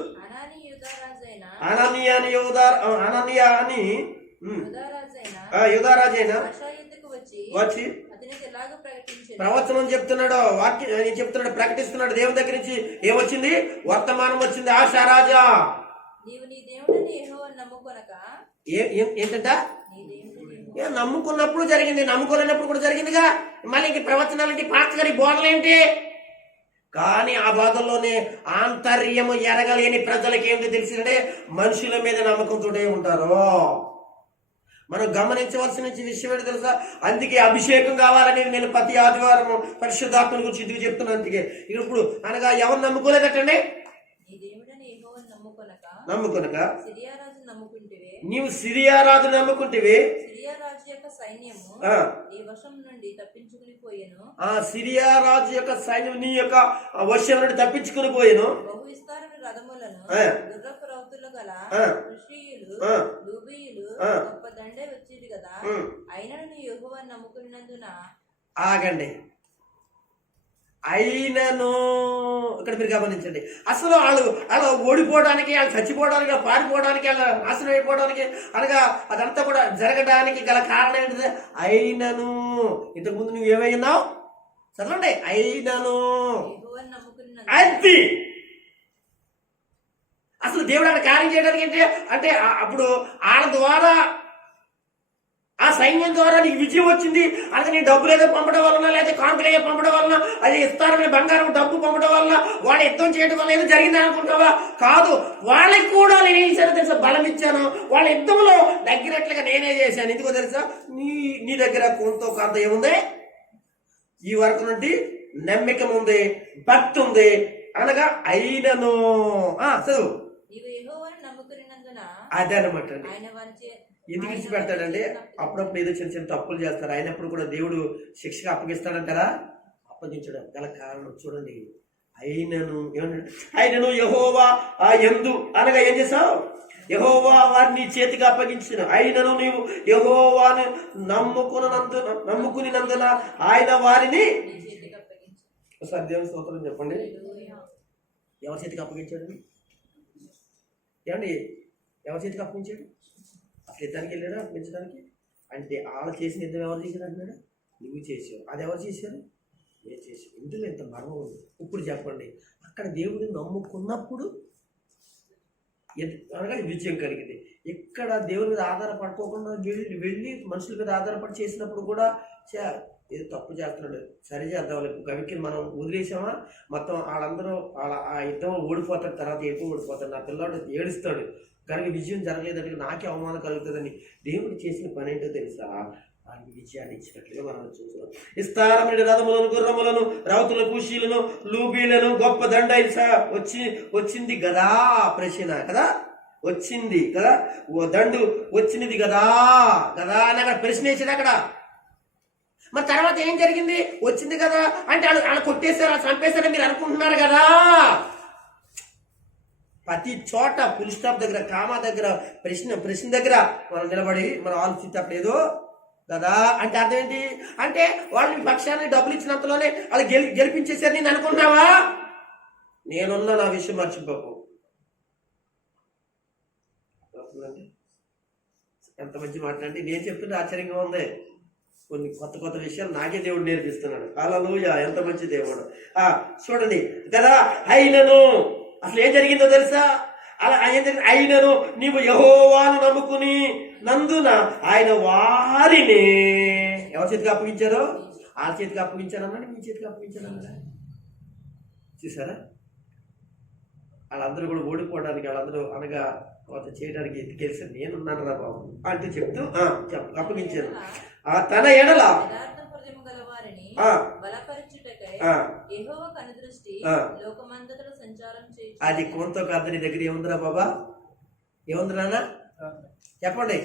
అనానియా అని యూదారాజైన వచ్చి ప్రవచనం చెప్తున్నాడు, వాక్యం చెప్తున్నాడు, ప్రకటిస్తున్నాడు. దేవుని దగ్గర నుంచి ఏమొచ్చింది? వర్తమానం వచ్చింది. ఆశారాజా ఏంటంట? నమ్ముకున్నప్పుడు జరిగింది, నమ్ముకోలేనప్పుడు కూడా జరిగిందిగా. మళ్ళీ ఇంక ప్రవచనాలంటే పాతగారి బోధలేంటి? కానీ ఆ బాధల్లోనే ఆంతర్యము ఎరగలేని ప్రజలకి ఏంటి తెలిసిందంటే మనుషుల మీద నమ్మకంతోనే ఉంటారు. మనం గమనించవలసిన విషయం ఏంటి తెలుసా? అందుకే అభిషేకం కావాలని నేను ప్రతి ఆదివారం పరిశుద్ధాత్మని గురించి ఇందుకు చెప్తున్నాను. అందుకే ఇప్పుడు అనగా ఎవరు నమ్ముకోలేదటండి? నమ్ముకొనక నీవు సిరియా రాజు నమ్ముకుంటేవి. సిరియా రాజు యొక్క సైన్యము నీ వశం నుండి తప్పించుకుని పోయెను. సిరియా రాజు యొక్క సైన్యం నీ యొక్క వశం నుండి తప్పించుకుని పోయెను. బహు విస్తారమైన రథములను గుర్రపు రౌతులు గల కృషియులు లూబీయులు గొప్ప దండే వచ్చేది కదా. అయినను నీ యెహోవాను నమ్ముకున్నందున. ఆగండి. అయినను ఇక్కడ మీరు గమనించండి. అసలు వాళ్ళు ఓడిపోవడానికి, వాళ్ళు చచ్చిపోవడానికి, వాళ్ళు పారిపోవడానికి, వాళ్ళు నాశనం అయిపోవడానికి అనగా అదంతా కూడా జరగడానికి గల కారణం ఏంటిది? అయినను. ఇంతకుముందు నువ్వు ఏమైనావు చదవండి. అయినను అది అసలు దేవుడు అక్కడ కార్యం చేయడానికి ఏంటి అంటే అప్పుడు వాళ్ళ ద్వారా ఆ సైన్యం ద్వారా నీకు విజయం వచ్చింది. అలాగే నీ డబ్బులు ఏదో పంపడం వలన, లేదా కానుకలు ఏదో పంపడం వలన, అది ఇస్తారని బంగారం డబ్బు పంపడం వలన, వాడు యుద్ధం చేయడం వల్ల ఏదో జరిగిందని అనుకుంటావా? కాదు. వాళ్ళకి కూడా నేను ఏం చేశానో తెలుసా? బలం ఇచ్చాను. వాళ్ళ యుద్ధంలో దగ్గరట్లుగా నేనే చేశాను. ఎందుకో తెలుసా? నీ దగ్గర కొంత ఏముంది? ఈ వరకు నుండి నమ్మకం ఉంది, భక్తి ఉంది అనగా అయినను చదువు. అదే అనమాట అండి. ఎందుకు విడిచిపెడతాడంటే అప్పుడప్పుడు ఏదో చిన్న చిన్న తప్పులు చేస్తారు. అయినప్పుడు కూడా దేవుడు శిక్షగా అప్పగిస్తాడంటారా? అప్పగించడం గల కారణం చూడండి. అయినను యెహోవా యందు అనగా ఏం చేసావు? యెహోవా వారిని చేతికి అప్పగించిన. అయినను నీవు యెహోవాను నమ్ముకునినందున ఆయన వారిని. ఒకసారి దేవుని స్తోత్రం చెప్పండి. ఎవరి చేతికి అప్పగించాడు? ఏమండి, ఎవరి చేతికి అప్పగించాడు? అసలు యుద్ధానికి వెళ్ళాడా అప్పగించడానికి? అంటే వాళ్ళు చేసిన యుద్ధం ఎవరు చేశారు అంటున్నాడా? నువ్వు చేసావు. అది ఎవరు చేశారు? నేను చేసావు. ఇందులో ఎంత మర్మం ఉంది. ఇప్పుడు చెప్పండి. అక్కడ దేవుడిని నమ్ముకున్నప్పుడు అనగా విజయం కలిగింది. ఇక్కడ దేవుని మీద ఆధారపడుకోకుండా వెళ్ళి మనుషుల మీద ఆధారపడి చేసినప్పుడు కూడా ఏదో తప్పు చేస్తున్నాడు, సరి చేద్దాం. గవికి మనం వదిలేసామా మొత్తం వాళ్ళందరూ ఆ యుద్ధం ఓడిపోతాడు. తర్వాత ఎప్పుడు ఓడిపోతాడు? నా పిల్లాడు ఏడుస్తాడు కనుక విజయం జరగలేదంటే నాకే అవమానం కలుగుతుందని దేవుడు చేసిన పని ఏంటో తెలుసా? ఆయనకి విజయాన్ని ఇచ్చినట్లుగా మనం చూస్తున్నాం. విస్తారమైన రథములను, గుర్రములను, రౌతుల కూషీలను, లూబీలను, గొప్ప దండ వచ్చింది కదా. ప్రశ్న కదా, వచ్చింది కదా, దండు వచ్చినది కదా కదా అని అక్కడ ప్రశ్న వేసాడు. అక్కడ మరి తర్వాత ఏం జరిగింది? వచ్చింది కదా అంటే వాళ్ళు కొట్టేశారు, వాళ్ళు చంపేశారని మీరు అనుకుంటున్నారు కదా. ప్రతి చోట ఫుల్ స్టాప్ దగ్గర, కామా దగ్గర, ప్రశ్న దగ్గర మనం నిలబడి మనం ఆలోచించట్లేదు కదా. అంటే అర్థం ఏంటి? అంటే వాళ్ళని పక్షాన్ని డబ్బులు ఇచ్చినంతలోనే వాళ్ళు గెలిపించేశారు నేను అనుకున్నావా? నేనున్నా, నా విషయం మర్చిపోకు. ఎంత మంచి మాట్లాడి నేను చెప్తుంటే ఆశ్చర్యంగా ఉంది. కొన్ని కొత్త విషయాలు నాకే దేవుడు నేర్పిస్తున్నాడు. హల్లెలూయా, ఎంత మంచి దేవుడు. చూడండి కదా. అయినను అసలు ఏం జరిగిందో తెలుసా? అలా ఏం జరిగింది? అయినను నీవు యెహోవాను నమ్ముకుని నందున ఆయన వారిని ఎవరి చేతికి అప్పగించారో వాళ్ళ చేతికి అప్పగించానన్నాడు, మీ చేతికి అప్పగించానన్నాడు. చూసారా? వాళ్ళందరూ కూడా ఓడిపోవడానికి, వాళ్ళందరూ అనగా చేయడానికి ఎత్తుకెళ్ళి నేనున్నాను రా బాబు అంటూ చెప్తూ అప్పగించాను. తన ఎడల అది కొంత కాదు. నీ దగ్గర ఏముందిరా బాబా? ఏముంది నాన్న? చెప్పండి.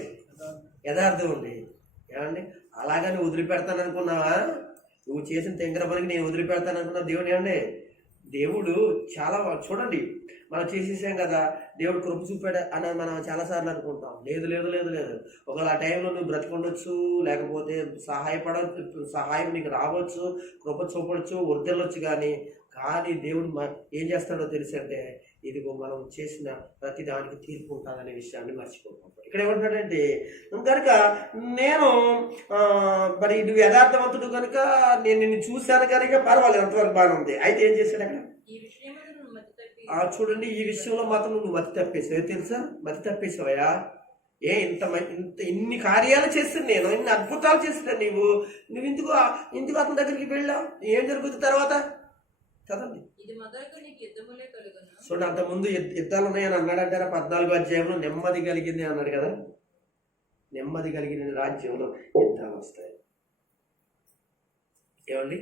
యథార్థం ఉంది. ఏమండి? అలాగని వదిలిపెడతాను అనుకున్నావా? నువ్వు చేసిన తెంగర పనికి నేను వదిలిపెడతాను అనుకున్నావు దేవుడు? ఏమండి, దేవుడు చాలా చూడండి, మనం చేసేసాం కదా దేవుడు కృప చూపాడు అని మనం చాలాసార్లు అనుకుంటాం. లేదు. ఒకవేళ ఆ టైంలో నువ్వు బ్రతికుండొచ్చు, లేకపోతే సహాయం నీకు రావచ్చు, కృప చూపడచ్చు, వర్దిల్లొచ్చు. కానీ దేవుడు ఏం చేస్తాడో తెలిసి అంటే ఇదిగో మనం చేసిన ప్రతి దానికి తీర్పు ఉంటుందనే విషయాన్ని మర్చిపోతాం. ఇక్కడ ఏమంటాడంటే కనుక నేను మరి నువ్వు యథార్థవంతుడు కనుక నేను నిన్ను చూశాను కనుక పర్వాలేదు, అంతవరకు బాగానే ఉంది. అయితే ఏం చేశాడు అక్కడ? చూడండి, ఈ విషయంలో మాత్రం నువ్వు మతి తప్పేసావు. తెలుసా? మతి తప్పేసావయా. ఇన్ని కార్యాలు చేస్తాను నేను, ఇన్ని అద్భుతాలు చేస్తున్నాను. నువ్వు ఎందుకు అతని దగ్గరికి వెళ్ళావు? ఏం జరుగుతుంది తర్వాత? చదండి. చూడండి, అంతకుముందు యుద్ధాలు ఉన్నాయని అన్నాడంటారా? 14వ అధ్యాయంలో నెమ్మది కలిగింది అన్నాడు కదా. నెమ్మది కలిగిన రాజ్యంలో యుద్ధాలు వస్తాయి. ఏమండి,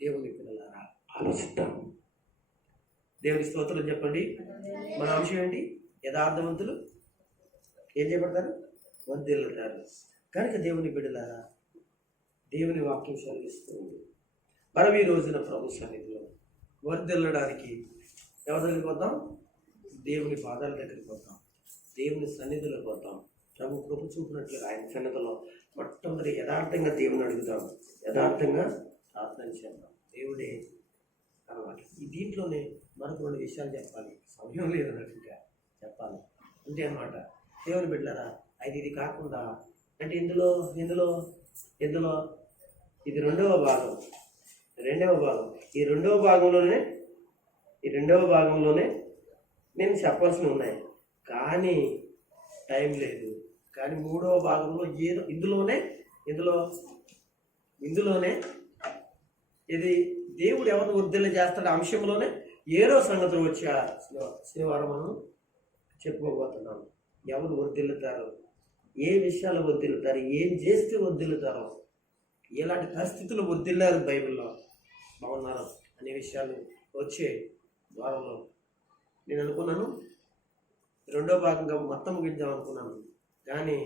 దేవుని పిల్లలారా ఆలోచిద్దాం. దేవుని స్తోత్రం చెప్పండి. మన అంశం ఏంటి? యథార్థవంతులు ఏం చేయబడతారు? వర్ధిల్లుతారు. కనుక దేవుని బిడ్డలారా, దేవుని వాక్యం సెలవిస్తుంది. మనం ఈ రోజున ప్రభు సన్నిధిలో వర్ధిల్లడానికి ఎవరి దగ్గరికి పోతాం? దేవుని పాదాల దగ్గరికి పోతాం, దేవుని సన్నిధిలో పోతాం. ప్రభు కృప చూపినట్లుగా ఆయన సన్నిధిలో మొట్టమొదటి యథార్థంగా దేవుని అడుగుతాం, యథార్థంగా ప్రార్థన చేద్దాం. దేవుడే అన్నమాట. ఈ దీంట్లోనే మనకు 2 విషయాలు చెప్పాలి, సమయం లేదు అన్నట్టుగా చెప్పాలి. అంతే అన్నమాట. దేవుని బిడ్డలారా, అయితే ఇది కాకుండా అంటే ఇందులో ఇందులో ఇందులో ఇది రెండవ భాగం. ఈ రెండవ భాగంలోనే నేను చెప్పాల్సినవి ఉన్నాయి, కానీ టైం లేదు. కానీ 3వ భాగంలో ఏదో ఇందులోనే ఇది దేవుడు ఎవరిని వర్ధిల్ల చేస్తాడు అంశంలోనే ఏదో సంగతులు వచ్చే శనివారం మనం చెప్పుకోబోతున్నాం. ఎవరు వర్ధిల్లుతారు, ఏ విషయాలు వర్ధిల్లుతారు, ఏం చేస్తే వర్ధిల్లుతారో, ఎలాంటి పరిస్థితులు వర్ధిల్లారు బైబిల్లో బాగున్నారు అనే విషయాలు వచ్చే వారంలో నేను అనుకున్నాను. 2వ భాగంగా మొత్తం ముగిద్దాం అనుకున్నాను, కానీ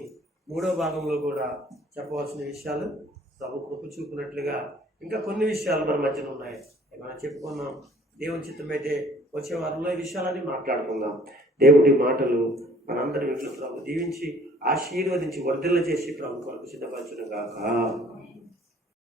3వ భాగంలో కూడా చెప్పవలసిన విషయాలు ప్రభు కృప చూపినట్లుగా ఇంకా కొన్ని విషయాలు మన మధ్యన ఉన్నాయి. మనం చెప్పుకున్నాం. దేవుని చిత్తమైతే వచ్చే వారంలో ఈ విషయాలన్నీ మాట్లాడుకుందాం. దేవుడి మాటలు మనందరి ఇంట్లో ప్రభు దీవించి ఆశీర్వదించి వర్ధిల్ల చేసి ప్రభు కొరకు సిద్ధపరచును గాక.